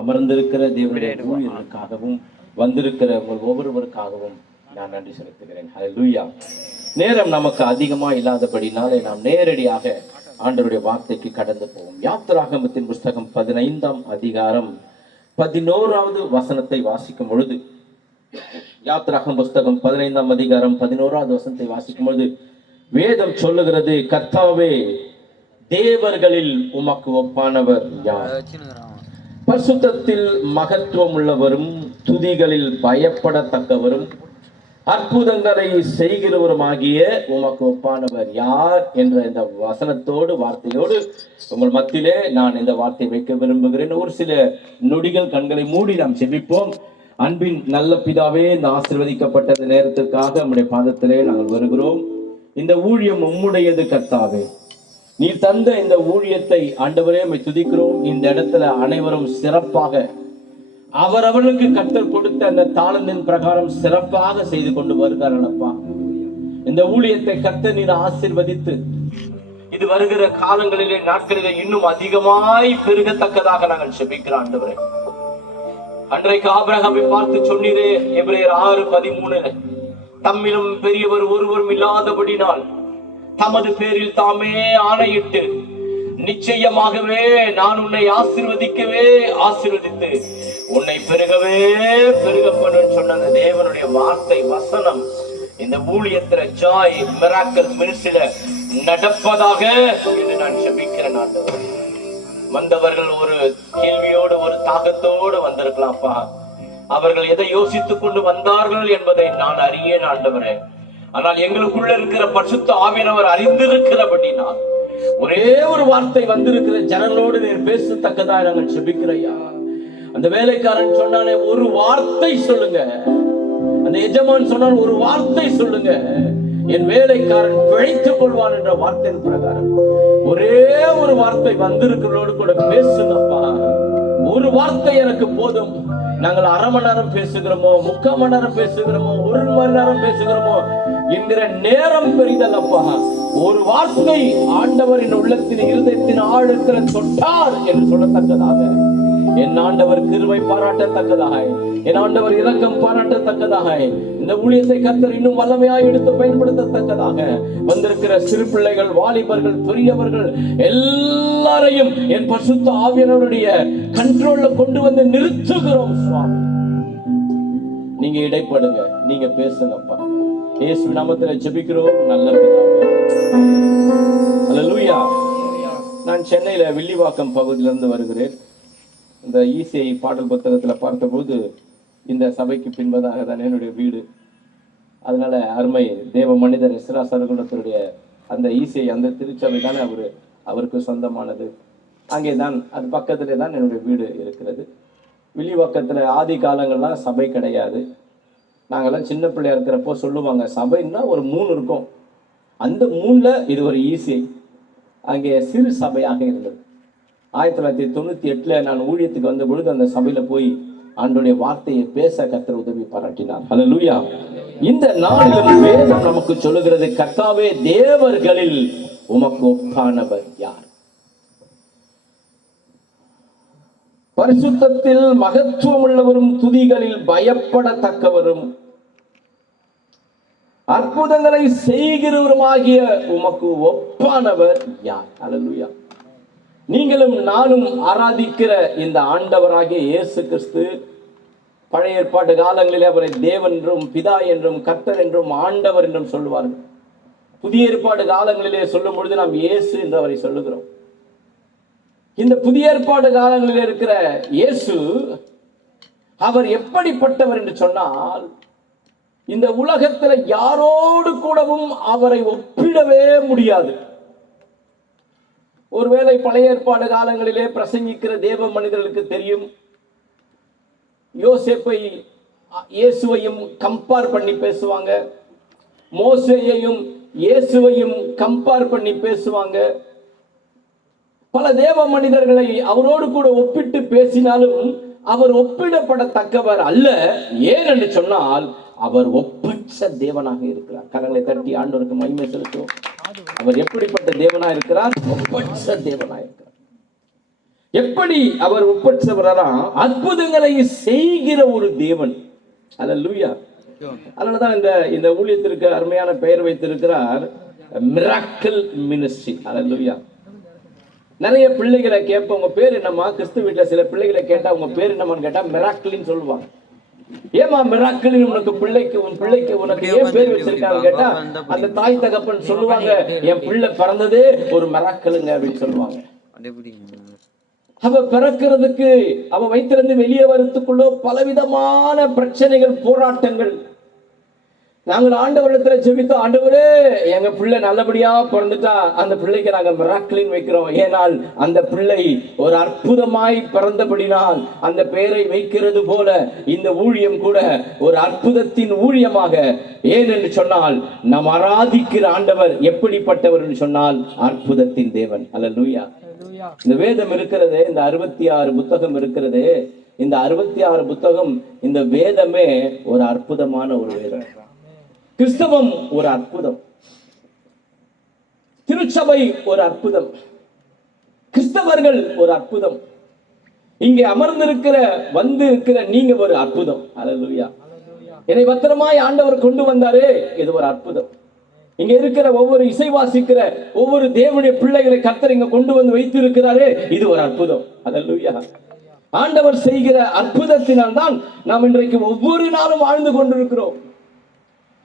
அமர்ந்திருக்கிற தேவனுடைய ஊழியர்களுக்காகவும் வந்திருக்கிற உங்கள் ஒவ்வொருவருக்காகவும் நான் நன்றி செலுத்துகிறேன். ஹல்லேலூயா. நேரம் நமக்கு அதிகமா இல்லாதபடினாலே நாம் நேரடியாக ஆண்டவருடைய வார்த்தைக்கு கடந்து போவோம். யாத்திராகமத்தின் புஸ்தகம் 15ஆம் அதிகாரம் 11வது வசனத்தை வாசிக்கும் பொழுது, யாத்திராகம புஸ்தகம் 15ஆம் அதிகாரம் 11வது வசனத்தை வாசிக்கும் பொழுது வேதம் சொல்லுகிறது, கர்த்தாவே, தேவர்களில் உமக்கு ஒப்பானவர் யார்? பரிசுத்தத்தில் மகத்துவம் உள்ளவரும் துதிகளில் பயப்படத்தக்கவரும் அற்புதங்களை செய்கிறவருமாகிய உமக்கு ஒப்பானவர் யார் என்ற இந்த வசனத்தோடு வார்த்தையோடு உங்கள் மத்தியிலே நான் இந்த வார்த்தை வைக்க விரும்புகிறேன். ஒரு சில நொடிகள் கண்களை மூடி நாம் செபிப்போம். அன்பின் நல்ல பிதாவே, இந்த ஆசீர்வதிக்கப்பட்ட நேரத்திற்காக நம்முடைய பாதத்திலே நாங்கள் வருகிறோம். இந்த ஊழியம் உம்முடையது கர்த்தாவே. நீர் தந்த இந்த ஊழியத்தை ஆண்டவரே உம்மை துதிக்கிறோம். இந்த இடத்துல அனைவரும் சிறப்பாக அவரவர்களுக்கு கர்த்தர் கொடுத்த அந்த தாளந்தின் பிரகாரம் சிறப்பாக செய்து கொண்டு வருகிறார்களப்பா. இந்த ஊழியத்தை கர்த்தர் நீர் ஆசீர்வதித்து இது வருகிற காலங்களிலே நாட்களிலே இன்னும் அதிகமாய் பெருகத்தக்கதாக நாங்கள் செபிக்கிறோம் ஆண்டவரே. அன்றைக்கு ஆபிரகாமை பார்த்து சொன்னீரே, எபிரேயர் 6:13, தம்மிலும் பெரியவர் ஒருவரும் இல்லாதபடினால் தமது பேரில் தாமே ஆணையிட்டு, நிச்சயமாகவே நான் உன்னை ஆசீர்வதிக்கவே ஆசீர்வதித்து உன்னை பெருகவே பெருகப்படும் சொன்ன அந்த தேவனுடைய வார்த்தை வசனம் இந்த ஊழியத்தில ஜாய் மிராக்கிள் மினிஸ்ட்ரியில நடப்பதாக என்று நான் செபிக்கிறேன் ஆண்டவரே. வந்தவர்கள் ஒரு கேள்வியோடு ஒரு தாகத்தோடு வந்திருக்கலாம்ப்பா. அவர்கள் எதை யோசித்துக் கொண்டு வந்தார்கள் என்பதை நான் அறியேன் ஆண்டவரே. ஆனால் எங்களுக்குள்ள இருக்கிற பரிசுத்த ஆவியானவர் அறிந்திருக்கிறபடினால் ஒரே ஒரு வார்த்தை வந்திருக்கிற ஜனங்களோடு நீர் பேசத்தக்கதா நாங்கள் செபிக்கிறையா. அந்த வேலைக்காரன் சொன்னானே, ஒரு வார்த்தை சொல்லுங்க. அந்த எஜமான் சொன்னான், ஒரு வார்த்தை சொல்லுங்க, என் வேலைக்காரன் பிழைத்துக் கொள்வான் என்ற வார்த்தையின் பிரகாரம் ஒரே ஒரு வார்த்தை வந்திருக்கிறோடு கூட பேசுங்கப்பா. ஒரு வார்த்தை எனக்கு போதும். நாங்கள் அரை மணி நேரம் பேசுகிறோமோ, 3/4 மணி நேரம் பேசுகிறோமோ, 1 மணி நேரம் பேசுகிறோமோ என்கிற நேரம் பெரிதல்லப்பா. ஒரு வார்த்தை ஆண்டவரின் உள்ளத்தின் இருதயத்தின் ஆழத்தில் தொட்டார் என்று சொல்லத்தக்கதாக, என் ஆண்டவர் கிருபை பாராட்டத்தக்கதாக, என் ஆண்டவர் இரக்கம் பாராட்டத்தக்கதாக, இந்த ஊழியத்தை கர்த்தர் இன்னும் வல்லமையாய் எடுத்து பயன்படுத்தத்தக்கதாக வந்திருக்கிற சிறு பிள்ளைகள், வாலிபர்கள், பெரியவர்கள் எல்லாரையும் என் பரிசுத்த ஆவியானவருடைய கண்ட்ரோல்ல கொண்டு வந்து நிறுத்துகிறோம் சுவாமி. நீங்க இடைப்படுங்க, நீங்க பேசுங்கப்பா. இயேசு நாமத்திலே ஜெபிக்கிறோம் நல்ல பிதாவே. ஹல்லேலூயா. நான் சென்னையில வில்லிவாக்கம் பகுதியிலிருந்து வருகிறேன். இந்த ஈசை பாடல் புத்தகத்துல பார்த்தபோது இந்த சபைக்கு பின்பதாக தான் என்னுடைய வீடு. அதனால அருமை தேவ மனிதர் எஸ்ரா சரகுணத்தினுடைய அந்த ஈசை, அந்த திருச்சபை தானே அவருக்கு சொந்தமானது. அங்கே தான், அது பக்கத்திலே தான் என்னுடைய வீடு இருக்கிறது. வில்லிவாக்கத்துல ஆதி காலங்கள்லாம் சபை கிடையாது. நாங்கெல்லாம் சின்ன பிள்ளையா இருக்கிறப்போ சொல்லுவாங்க, சபைன்னா ஒரு 3 இருக்கும். அந்த 3ல இது ஒரு ஈசை. அங்கே சிறு சபையாக இருந்தது. 1998 நான் ஊழியத்துக்கு வந்த பொழுது அந்த சபையில போய் ஆண்டவருடைய வார்த்தையை பேச கர்த்தர் உதவி பாராட்டினார். ஹல்லேலூயா. இந்த நாளில் வேதம் நமக்கு சொல்லுகிறது, கர்த்தாவே, தேவர்களில் உமக்கு ஒப்பானவர் யார்? பரிசுத்தத்தில் மகத்துவம் உள்ளவரும் துதிகளில் பயப்படத்தக்கவரும் அற்புதங்களை செய்கிறவருமாகிய உமக்கு ஒப்பானவர் யார்? ஹல்லேலூயா. நீங்களும் நானும் ஆராதிக்கிற இந்த ஆண்டவராகிய இயேசு கிறிஸ்து, பழைய ஏற்பாட்டு காலங்களில் அவரை தேவன் என்றும் பிதா என்றும் கர்த்தர் என்றும் ஆண்டவர் என்றும் சொல்லுவார்கள். புதிய ஏற்பாடு காலங்களிலே சொல்லும் பொழுது நாம் இயேசு என்று அவரை சொல்லுகிறோம். இந்த புதிய ஏற்பாடு காலங்களில் இருக்கிற இயேசு, அவர் எப்படிப்பட்டவர் என்று சொன்னால், இந்த உலகத்துல யாரோடு கூடவும் அவரை ஒப்பிடவே முடியாது. ஒருவேளை பழைய ஏற்பாடு காலங்களிலே பிரசங்கிக்கிற தேவ மனிதர்களுக்கு தெரியும், யோசேப்பை இயேசுவையும் கம்பேர் பண்ணி பேசுவாங்க, மோசேயையும் இயேசுவையும் கம்பேர் பண்ணி பேசுவாங்க. பல தேவ மனிதர்களை அவரோடு கூட ஒப்பிட்டு பேசினாலும் அவர் ஒப்பிடப்படத்தக்கவர் அல்ல. ஏன் என்று சொன்னால், அவர் ஒப்பற்ற தேவனாக இருக்கிறார். கரங்களை தட்டி ஆண்டவருக்கு மகிமை செலுத்துவோம். அவர் எப்படிப்பட்ட தேவனாக இருக்கிறார்? ஒப்பற்ற தேவனாக இருக்கிறார். எப்படி அவர் உட்பட்டவரா? அற்புதங்களை செய்கிற ஒரு தேவன். அல்லேலூயா. அதனாலதான் இந்த ஊழியத்திற்கு அருமையான பெயர் வைத்திருக்கிறார், மிராக்கிள் மினிஸ்ட்ரி. அல்லேலூயா. நிறைய பிள்ளைகளை கேட்ப, உங்க பேர் என்னம்மா? கிறிஸ்து வீட்டுல சில பிள்ளைகளை கேட்டா உங்க பேர் என்னமான்னு கேட்டா மிராக்கிள்னு சொல்லுவாங்க. ஏமா மிராக்கிள் உனக்கு பிள்ளைக்கு உனக்கு ஏன் பேர் வச்சிருக்காங்க கேட்டா, அந்த தாய் தகப்பன் சொல்லுவாங்க, என் பிள்ளை பிறந்ததே ஒரு மிராக்கிளுங்க அப்படின்னு சொல்லுவாங்க. அவ பிறக்கிறதுக்கு, அவ வயிற்றிலிருந்து வெளியே வரத்துக்குள்ள பலவிதமான பிரச்சனைகள், போராட்டங்கள். நாங்கள் ஆண்டவரிடத்துல ஜெபித்தோம், ஆண்டவரே எங்க பிள்ளை நல்லபடியா பிறந்துட்டா அந்த பிள்ளைக்கு நாங்க மிராக்கிளின் வைக்கிறோம். ஏனால் அந்த பிள்ளை ஒரு அற்புதமாய் பிறந்தபடினால் அந்த பெயரை வைக்கிறது போல இந்த ஊழியம் கூட ஒரு அற்புதத்தின் ஊழியமாக. ஏன் என்று சொன்னால், நாம் ஆராதிக்கிற ஆண்டவர் எப்படிப்பட்டவர் என்று சொன்னால் அற்புதத்தின் தேவன். அல்லேலூயா. இந்த வேதம் இருக்கிறது, இந்த 66 புத்தகம் இருக்கிறது. இந்த 66 புத்தகம், இந்த வேதமே ஒரு அற்புதமான ஒரு வேதம். கிறிஸ்தவம் ஒரு அற்புதம், திருச்சபை ஒரு அற்புதம், கிறிஸ்தவர்கள் ஒரு அற்புதம், இங்கே அமர்ந்திருக்கிற இருக்கிற நீங்க ஒரு அற்புதம். அல்லேலூயா. என்னை பத்திரமாய் ஆண்டவர் கொண்டு வந்தாரே, இது ஒரு அற்புதம். இங்க இருக்கிற ஒவ்வொரு இசை வாசிக்கிற ஒவ்வொரு தேவனுடைய பிள்ளைகளை கர்த்தர் இங்க கொண்டு வந்து வைத்து இருக்கிறாரே, இது ஒரு அற்புதம். அல்லேலூயா. ஆண்டவர் செய்கிற அற்புதத்தினால் தான் நாம் இன்றைக்கு ஒவ்வொரு நாளும் வாழ்ந்து கொண்டிருக்கிறோம்.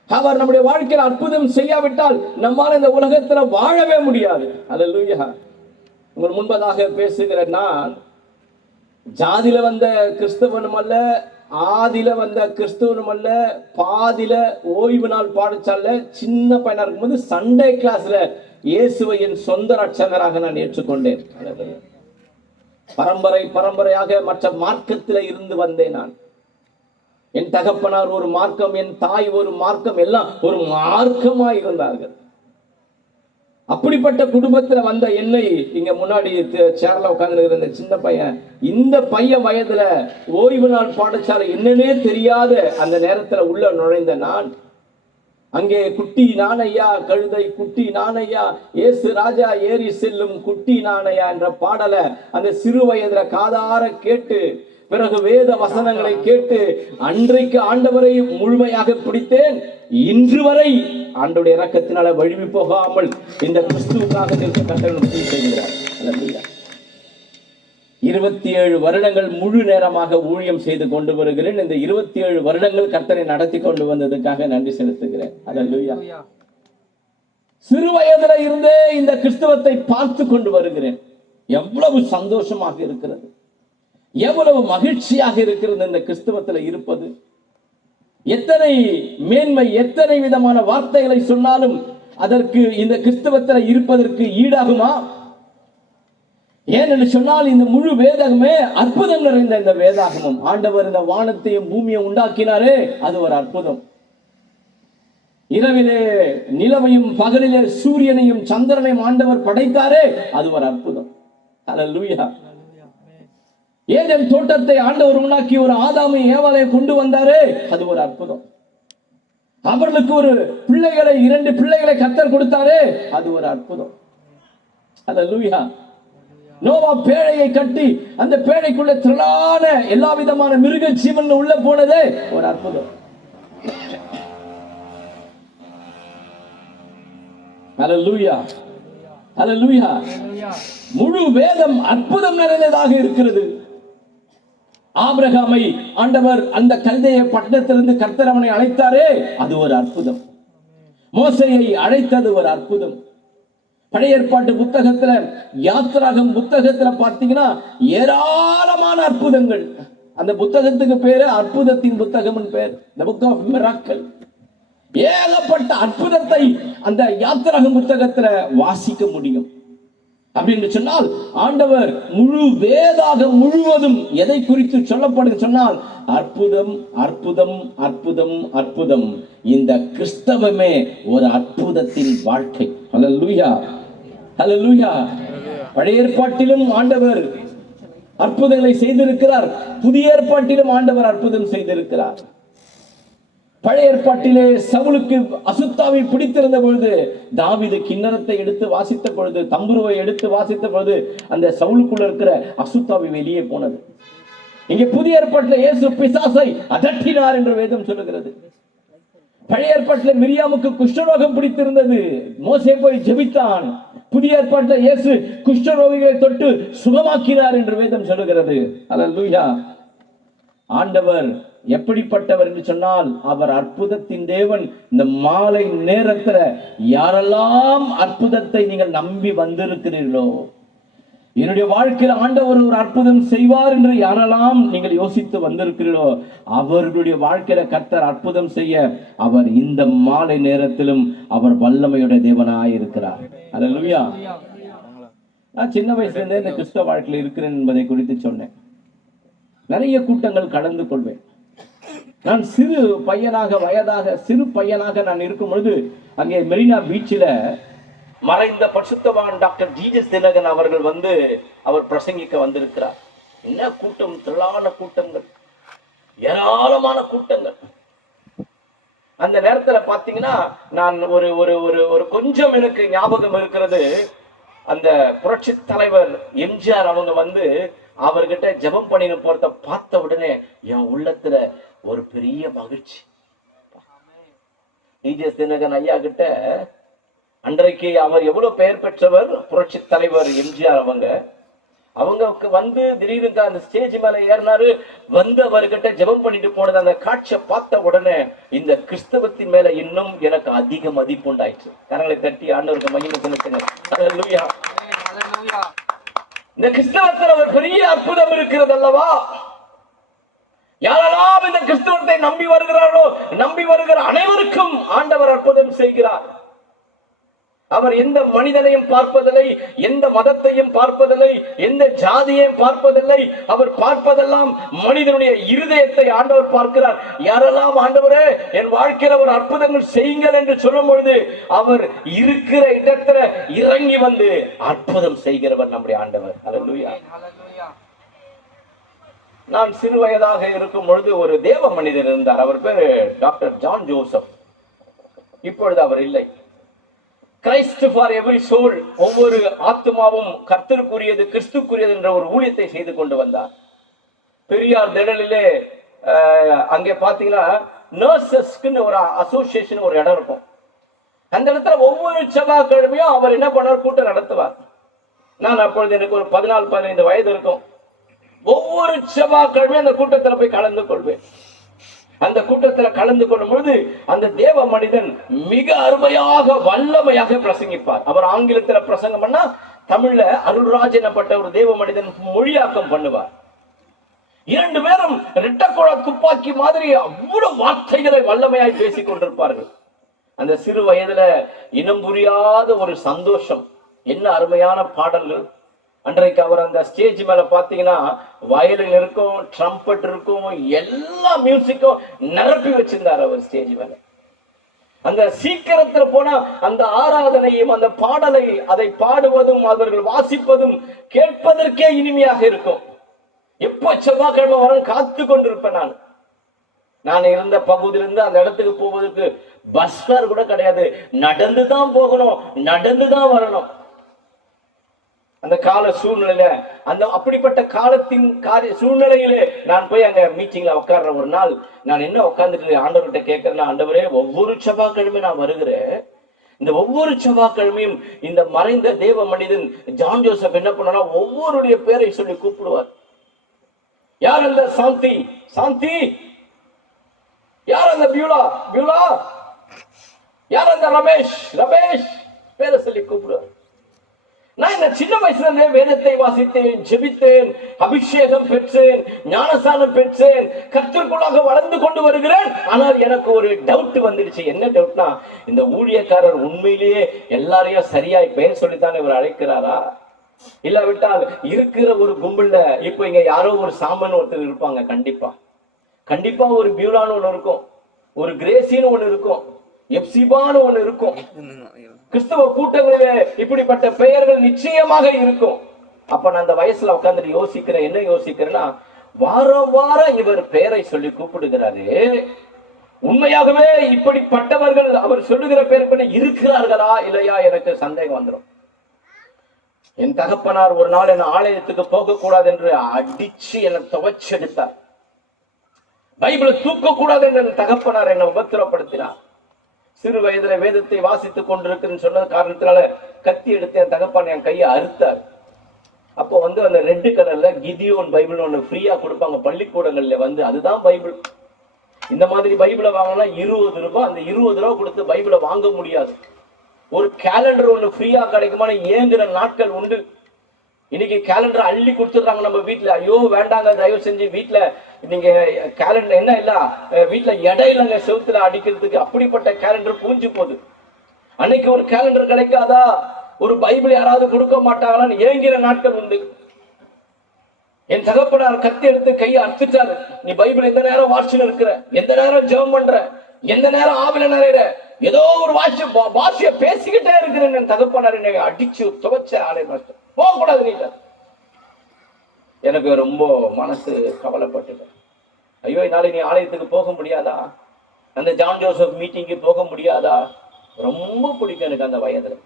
அவர் நம்முடைய வாழ்க்கையில் அற்புதம் செய்யாவிட்டால் நம்மால் இந்த உலகத்தில் வாழவே முடியாது. அல்லேலூயா. உங்கள் முன்பதாக பேசுகிற நான் ஜாதியில வந்த கிறிஸ்தவனும் அல்ல, ஆதியில வந்த கிறிஸ்தவனும் அல்ல, பாதியில ஓய்வு நாள் பாடசால சின்ன பையனா இருக்கும்போது சண்டே கிளாஸ்ல இயேசுவை என் சொந்த ரட்சகராக நான் ஏற்றுக்கொண்டேன். பரம்பரையாக மற்ற மார்க்கத்தில் இருந்து வந்தேன் நான். என் தகப்பனார் ஒரு மார்க்கம், என் தாய் ஒரு மார்க்கம், எல்லாம் ஒரு மார்க்கமாய் இருந்தார்கள். அப்படிப்பட்ட குடும்பத்துல வந்த என்னை இங்க முன்னாடி சேர்ல உட்கார்ந்து இருந்த சின்ன பையன், இந்த பையன் வயதுல ஓய்வு நாள் பாடசாலை என்னன்னே தெரியாத அந்த நேரத்துல உள்ள நுழைந்த நான், அங்கே குட்டி நானையா கழுதை, குட்டி நானையா ஏசு ராஜா ஏறி செல்லும் குட்டி நானையா என்ற பாடலை அந்த சிறு வயதுல காதார கேட்டு, பிறகு வேத வசனங்களை கேட்டு அன்றைக்கு ஆண்டவரை முழுமையாக பிடித்தேன். இன்று வரை ஆண்டவருடைய இரக்கத்தினால வழுவி போகாமல் இந்த கிறிஸ்துவுக்காக செய்கிறார். 27 வருடங்கள் முழு நேரமாக ஊழியம் செய்து கொண்டு வருகிறேன். இந்த 27 வருடங்கள் கர்த்தரை நடத்தி கொண்டு வந்ததுக்காக நன்றி செலுத்துகிறேன். அல்லேலூயா. சிறு வயதுல இருந்தே இந்த கிறிஸ்தவத்தை பார்த்து கொண்டு வருகிறேன். எவ்வளவு சந்தோஷமாக இருக்கிறது, எவ்வளவு மகிழ்ச்சியாக இருக்கிறது இந்த கிறிஸ்தவத்தில் இருப்பது. எத்தனை மேன்மை, எத்தனை விதமான வார்த்தைகளை சொன்னாலும் அதற்கு இந்த கிறிஸ்தவத்தில் இருப்பதற்கு ஈடாகுமா? ஏனென்று சொன்னால் இந்த முழு வேதகமே அற்புதம் நிறைந்த இந்த வேதாகமும். ஆண்டவர் இந்த வானத்தையும் பூமியை உண்டாக்கினாரே, அது ஒரு அற்புதம். இரவிலே நிலவையும் பகலிலே சூரியனையும் சந்திரனையும் ஆண்டவர் படைத்தாரே, அது ஒரு அற்புதம். அல்லேலூயா. ஏதேன் தோட்டத்தை ஆண்டவர் உண்டாக்கி ஒரு ஆதாமை ஏவாளை கொண்டு வந்தாரே, அது ஒரு அற்புதம். அவர்களுக்கு ஒரு பிள்ளைகளை, 2 பிள்ளைகளை கர்த்தர் கொடுத்தாரே, அது ஒரு அற்புதம். அல்லேலூயா. நோவா பேழையை கட்டி அந்த பேழைக்குள்ள திரளான எல்லா விதமான மிருக ஜீவன் உள்ள போனதே ஒரு அற்புதம். அல்லேலூயா. அல்லேலூயா. முழு வேதம் அற்புதம் நிறைந்ததாக இருக்கிறது. ஆபிரகாமை ஆண்டவர் அந்த கல்தேய பட்டணத்திலிருந்து கர்த்தர் அவனை அழைத்தாரே, அது ஒரு அற்புதம். மோசேயை அழைத்தது ஒரு அற்புதம். பழைய ஏற்பாட்டு புத்தகத்துல, யாத்திராகம் புத்தகத்துல பார்த்தீங்கன்னா ஏராளமான அற்புதங்கள். அந்த புத்தகத்துக்கு பேரு அற்புதத்தின் புத்தகம் பேர், The Book of Miracle. ஏகப்பட்ட அற்புதத்தை அந்த யாத்திராகம் புத்தகத்துல வாசிக்க முடியும். அப்படின்னு சொன்னால் ஆண்டவர் முழு வேதாகம் முழுவதும் எதை குறித்து சொல்லப்படுது சொன்னால் அற்புதம், அற்புதம், அற்புதம், அற்புதம். இந்த கிறிஸ்தவமே ஒரு அற்புதத்தின் வாழ்க்கை. அல்லேலூயா. அல்லேலூயா. பழைய ஏற்பாட்டிலும் ஆண்டவர் அற்புதங்களை செய்திருக்கிறார், புதிய ஏற்பாட்டிலும் ஆண்டவர் அற்புதம் செய்திருக்கிறார். பழைய ஏற்பாட்டிலே சவுலுக்கு அசுத்தாவை பிடித்திருந்த பொழுது தாவீது கிண்ணறத்தை எடுத்து வாசித்த பொழுது, தம்புருவை எடுத்து வாசித்த பொழுது அந்த சவுலுக்குள்ள இருக்கிற அசுத்தாவை வெளியே போனது. இங்கே புதிய ஏற்பாட்டில் இயேசு பிசாசை அதட்டினார் என்று வேதம் சொல்லுகிறது. பழைய ஏற்பாட்டில் மிரியாமுக்கு குஷ்டரோகம் பிடித்திருந்தது, மோசே போய் ஜெபித்தான். புதிய ஏற்பாட்டில் இயேசு குஷ்டரோகிகளை தொட்டு சுகமாக்கினார் என்று வேதம் சொல்லுகிறது. அல்லேலூயா. ஆண்டவர் எப்படிப்பட்டவர் என்று சொன்னால், அவர் அற்புதத்தின் தேவன். இந்த மாலை நேரத்துல யாரெல்லாம் அற்புதத்தை நீங்கள் நம்பி வந்திருக்கிறீர்களோ, என்னுடைய வாழ்க்கையில் ஆண்டவர் ஒரு அற்புதம் செய்வார் என்று யாரெல்லாம் நீங்கள் யோசித்து வந்திருக்கிறீர்களோ, அவர்களுடைய வாழ்க்கையில கர்த்தர் அற்புதம் செய்ய அவர் இந்த மாலை நேரத்திலும் அவர் வல்லமையுடைய தேவனாய் இருக்கிறார். அல்லேலூயா. நான் சின்ன வயசுல இருந்தே இந்த கிறிஸ்தவ வாழ்க்கையில் இருக்கிறேன் என்பதை குறித்து சொன்னேன். நிறைய கூட்டங்கள் கலந்து கொள்வேன். நான் சிறு பையனாக நான் இருக்கும் பொழுது அங்கே மெரினா பீச்சில் மறைந்த பரிசுத்தவான் டாக்டர் ஜீசஸ் தினகரன் அவர்கள் அவர் பிரசங்கிக்க வந்திருக்கிறார். என்ன கூட்டம், திரளான கூட்டங்கள், ஏராளமான கூட்டங்கள். அந்த நேரத்துல பாத்தீங்கன்னா நான் ஒரு கொஞ்சம் எனக்கு ஞாபகம் இருக்கிறது. அந்த புரட்சி தலைவர் எம்ஜிஆர் அவங்க அவர்கிட்ட ஜெபம் பண்ணின போறத பார்த்த உடனே என் உள்ளத்துல ஒரு பெரிய மகிழ்ச்சி. ஜீசஸ் தினகரன் ஐயா கிட்ட அன்றைக்கு அவர் எவ்வளவு பெயர் பெற்றவர், புரட்சி தலைவர் எம்ஜிஆர் அவங்க திடீர்னு அந்த ஸ்டேஜ் மேல ஏறினாரு. அவர்கிட்ட ஜெபம் பண்ணிட்டு போனது அந்த காட்சியை பார்த்த உடனே இந்த கிறிஸ்தவத்தின் மேல இன்னும் எனக்கு அதிக மதிப்பு உண்டாயிற்று. கரங்களை தட்டி ஆண்டவருக்கு மகிமை செலுத்துங்க. இந்த கிறிஸ்தவத்தில் ஒரு பெரிய அற்புதம் இருக்கிறது அல்லவா? யாரெல்லாம் இந்த கிறிஸ்தவத்தை நம்பி வருகிறார்களோ, நம்பி வருகிற அனைவருக்கும் ஆண்டவர் அற்புதம் செய்கிறார். அவர் எந்த மனிதனையும் பார்ப்பதில்லை, எந்த மதத்தையும் பார்ப்பதில்லை, எந்த ஜாதியையும் பார்ப்பதில்லை. அவர் பார்ப்பதெல்லாம் மனிதனுடைய இருதயத்தை ஆண்டவர் பார்க்கிறார். யாரெல்லாம் ஆண்டவரே என் வாழ்க்கையில ஒரு அற்புதங்கள் செய்யுங்கள் என்று சொல்லும் பொழுது அவர் இருக்கிற இடத்துல இறங்கி அற்புதம் செய்கிறவர் நம்முடைய ஆண்டவர். அல்லேலூயா. நான் சிறு வயதாக இருக்கும் பொழுது ஒரு தேவ மனிதர் இருந்தார். அவர் பேரு டாக்டர் ஜான் ஜோசப். இப்பொழுது அவர் இல்லை. கிரைஸ்ட் ஃபார் எவ்ரி சோல், ஒவ்வொரு ஆத்மாவும் கர்த்தருக்குரியது, கிறிஸ்துக்குரியது என்ற ஒரு ஊழியத்தை செய்து கொண்டு வந்தார். பெரியார் திடலிலே அங்கே பாத்தீங்கன்னா நர்சஸ்க்குன்னு ஒரு அசோசியேஷன் ஒரு இடம் இருக்கும். அந்த இடத்துல ஒவ்வொரு செவ்வாய்க்கிழமையும் அவர் என்ன பண்ணார், கூட்டம் நடத்துவார். நான் அப்பொழுது எனக்கு ஒரு 14-15 வயது இருக்கும். ஒவ்வொரு செவ்வாய்க்கிழமையும் அந்த கூட்டத்தில் போய் கலந்து கொள்வேன். அந்த கூட்டத்தில் கலந்து கொள்ளும் பொழுது அந்த தேவ மனிதன் மிக அருமையாக வல்லமையாக பிரசங்கிப்பார். அவர் ஆங்கிலத்தில் பிரசங்கம் பண்ணா தமிழ்ல அருள்ராஜ் எனப்பட்ட ஒரு தேவ மனிதன் மொழியாக்கம் பண்ணுவார். 2 பேரும் ரெட்டக்குழ துப்பாக்கி மாதிரி அவ்வளவு வார்த்தைகளை வல்லமையாய் பேசிக் கொண்டிருப்பார்கள். அந்த சிறு வயதுல இனம் புரியாத ஒரு சந்தோஷம். என்ன அருமையான பாடல்கள். அன்றைக்கு அவர் அந்த ஸ்டேஜ் மேல பாத்தீங்கன்னா வயலின் இருக்கும், ட்ரம்பட் இருக்கும், எல்லா மியூசிக்கும் நிரப்பி வச்சிருந்தார் அவர் ஸ்டேஜ் மேல. அந்த சீக்கிரத்துல போனா அந்த ஆராதனையும் அந்த பாடலை அதை பாடுவதும் அவர்கள் வாசிப்பதும் கேட்பதற்கே இனிமையாக இருக்கும். எப்போ செவ்வாய்க்கிழமை வரும் காத்து கொண்டிருப்பேன். நான் இருந்த பகுதியிலிருந்து அந்த இடத்துக்கு போவதற்கு பஸ் ஃபேர் கூட கிடையாது. நடந்துதான் போகணும், நடந்துதான் வரணும். அந்த கால சூழ்நிலையில அப்படிப்பட்ட காலத்தின் சூழ்நிலையிலே நான் போய் அங்க மீட்டிங்ல உட்கார்ற ஒரு நாள் நான் என்ன உட்கார்ந்துட்டு ஆண்டவர்கிட்ட கேட்கிறேன்னா, ஆண்டவரே ஒவ்வொரு செவ்வாய்க்கிழமையும் நான் வருகிறேன். இந்த ஒவ்வொரு செவ்வாய்க்கிழமையும் இந்த மறைந்த தேவ மனிதன் ஜான் ஜோசப் என்ன பண்ணா ஒவ்வொருடைய பேரை சொல்லி கூப்பிடுவார். யார் அந்த சாந்தி, சாந்தி, யார் அந்த பியூலா, பியூலா, யார் அந்த ரமேஷ், ரமேஷ், பேரை சொல்லி கூப்பிடுவார். நான் இந்த சின்ன வயசுல இருந்தே வேதத்தை வாசித்தேன், ஜெபித்தேன், அபிஷேகம் பெற்றேன், ஞானஸ்நானம் பெற்றேன், கர்த்தருக்குள்ளாக வளர்ந்து கொண்டு வருகிறேன். ஆனால் எனக்கு ஒரு டவுட் வந்துடுச்சு. என்ன டவுட்னா, இந்த ஊழியக்காரர் உண்மையிலேயே எல்லாரையும் சரியாய் பெயர் சொல்லித்தானே இவர் அழைக்கிறாரா? இல்லாவிட்டால் இருக்கிற ஒரு கும்பல்ல இப்ப இங்க யாரோ ஒரு சாமன் ஒருத்தர் இருப்பாங்க. கண்டிப்பா ஒரு பியூலான்னு ஒண்ணு இருக்கும், ஒரு கிரேசின்னு ஒண்ணு இருக்கும், எப்சிபான்னு ஒண்ணு இருக்கும். கிறிஸ்தவ கூட்டங்களிலே இப்படிப்பட்ட பெயர்கள் நிச்சயமாக இருக்கும். அப்ப நான் அந்த வயசுல உட்கார்ந்துட்டு யோசிக்கிறேன். என்ன யோசிக்கிறேன்னா, வாரம் வாரம் இவர் பெயரை சொல்லி கூப்பிடுகிறாரு. உண்மையாகவே இப்படிப்பட்டவர்கள் அவர் சொல்லுகிற பேர் பண்ண இருக்கிறார்களா இல்லையா எனக்கு சந்தேகம் வந்துடும். என் தகப்பனார் ஒரு நாள் என்ன ஆலயத்துக்கு போக கூடாது என்று அடிச்சு என்னை துவைச்சு எடுத்தார். பைபிளை தூக்க கூடாது என்று என் தகப்பனார் என்னை உபத்திரப்படுத்தினார். சிறு வயதுல வேதத்தை வாசித்துக் கொண்டிருக்கிறேன்னு சொன்ன காரணத்தினால கத்தி எடுத்து என் தகப்பன் என் கையை அறுத்தார். அப்போ அந்த ரெட் கலர்ல கிதியோன் பைபிள் ஒண்ணு ஃப்ரீயா கொடுப்பாங்க பள்ளிக்கூடங்கள்ல. அதுதான் பைபிள். இந்த மாதிரி பைபிளை வாங்கினா 20 ரூபாய். அந்த 20 ரூபாய் கொடுத்து பைபிளை வாங்க முடியாது. ஒரு கேலண்டர் ஒண்ணு ஃப்ரீயா கிடைக்குமான ஏங்குற நாட்கள் உண்டு. இன்னைக்கு கேலண்டர் அள்ளி கொடுத்துடுறாங்க நம்ம வீட்டுல. ஐயோ வேண்டாங்க, தயவு செஞ்சு வீட்டுல நீங்க கேலண்டர் என்ன இல்ல வீட்டுல இடம் இல்லைங்க செவுத்துல அடிக்கிறதுக்கு. அப்படிப்பட்ட கேலண்டர் பூஞ்சு போகுது. அன்னைக்கு ஒரு கேலண்டர் கிடைக்காதா, ஒரு பைபிள் யாராவது கொடுக்க மாட்டாங்களான்னு ஏங்கிற நாட்கள் உண்டு. என் தகப்பனார் கத்தி எடுத்து கையை அறுத்துட்டாரு. நீ பைபிள் எந்த நேரம் வாசிச்சுன்னு இருக்கிற, எந்த நேரம் ஜெபம் பண்ற, எந்த நேரம் ஆவில நிறைய ஏதோ ஒரு வாசிய பேசிக்கிட்டே இருக்கிறேன். என் தகப்பனார் என்னை அடிச்சு துவைச்ச ஆலய மாஸ்டர் போக கூடாது நீங்க. எனக்கு ரொம்ப மனசு கவலைப்பட்டு, ஐயோ நாளை நீ ஆலயத்துக்கு போக முடியாதா, அந்த ஜான் ஜோசப் மீட்டிங்கு போக முடியாதா. ரொம்ப பிடிக்கும் எனக்கு அந்த வயதுல.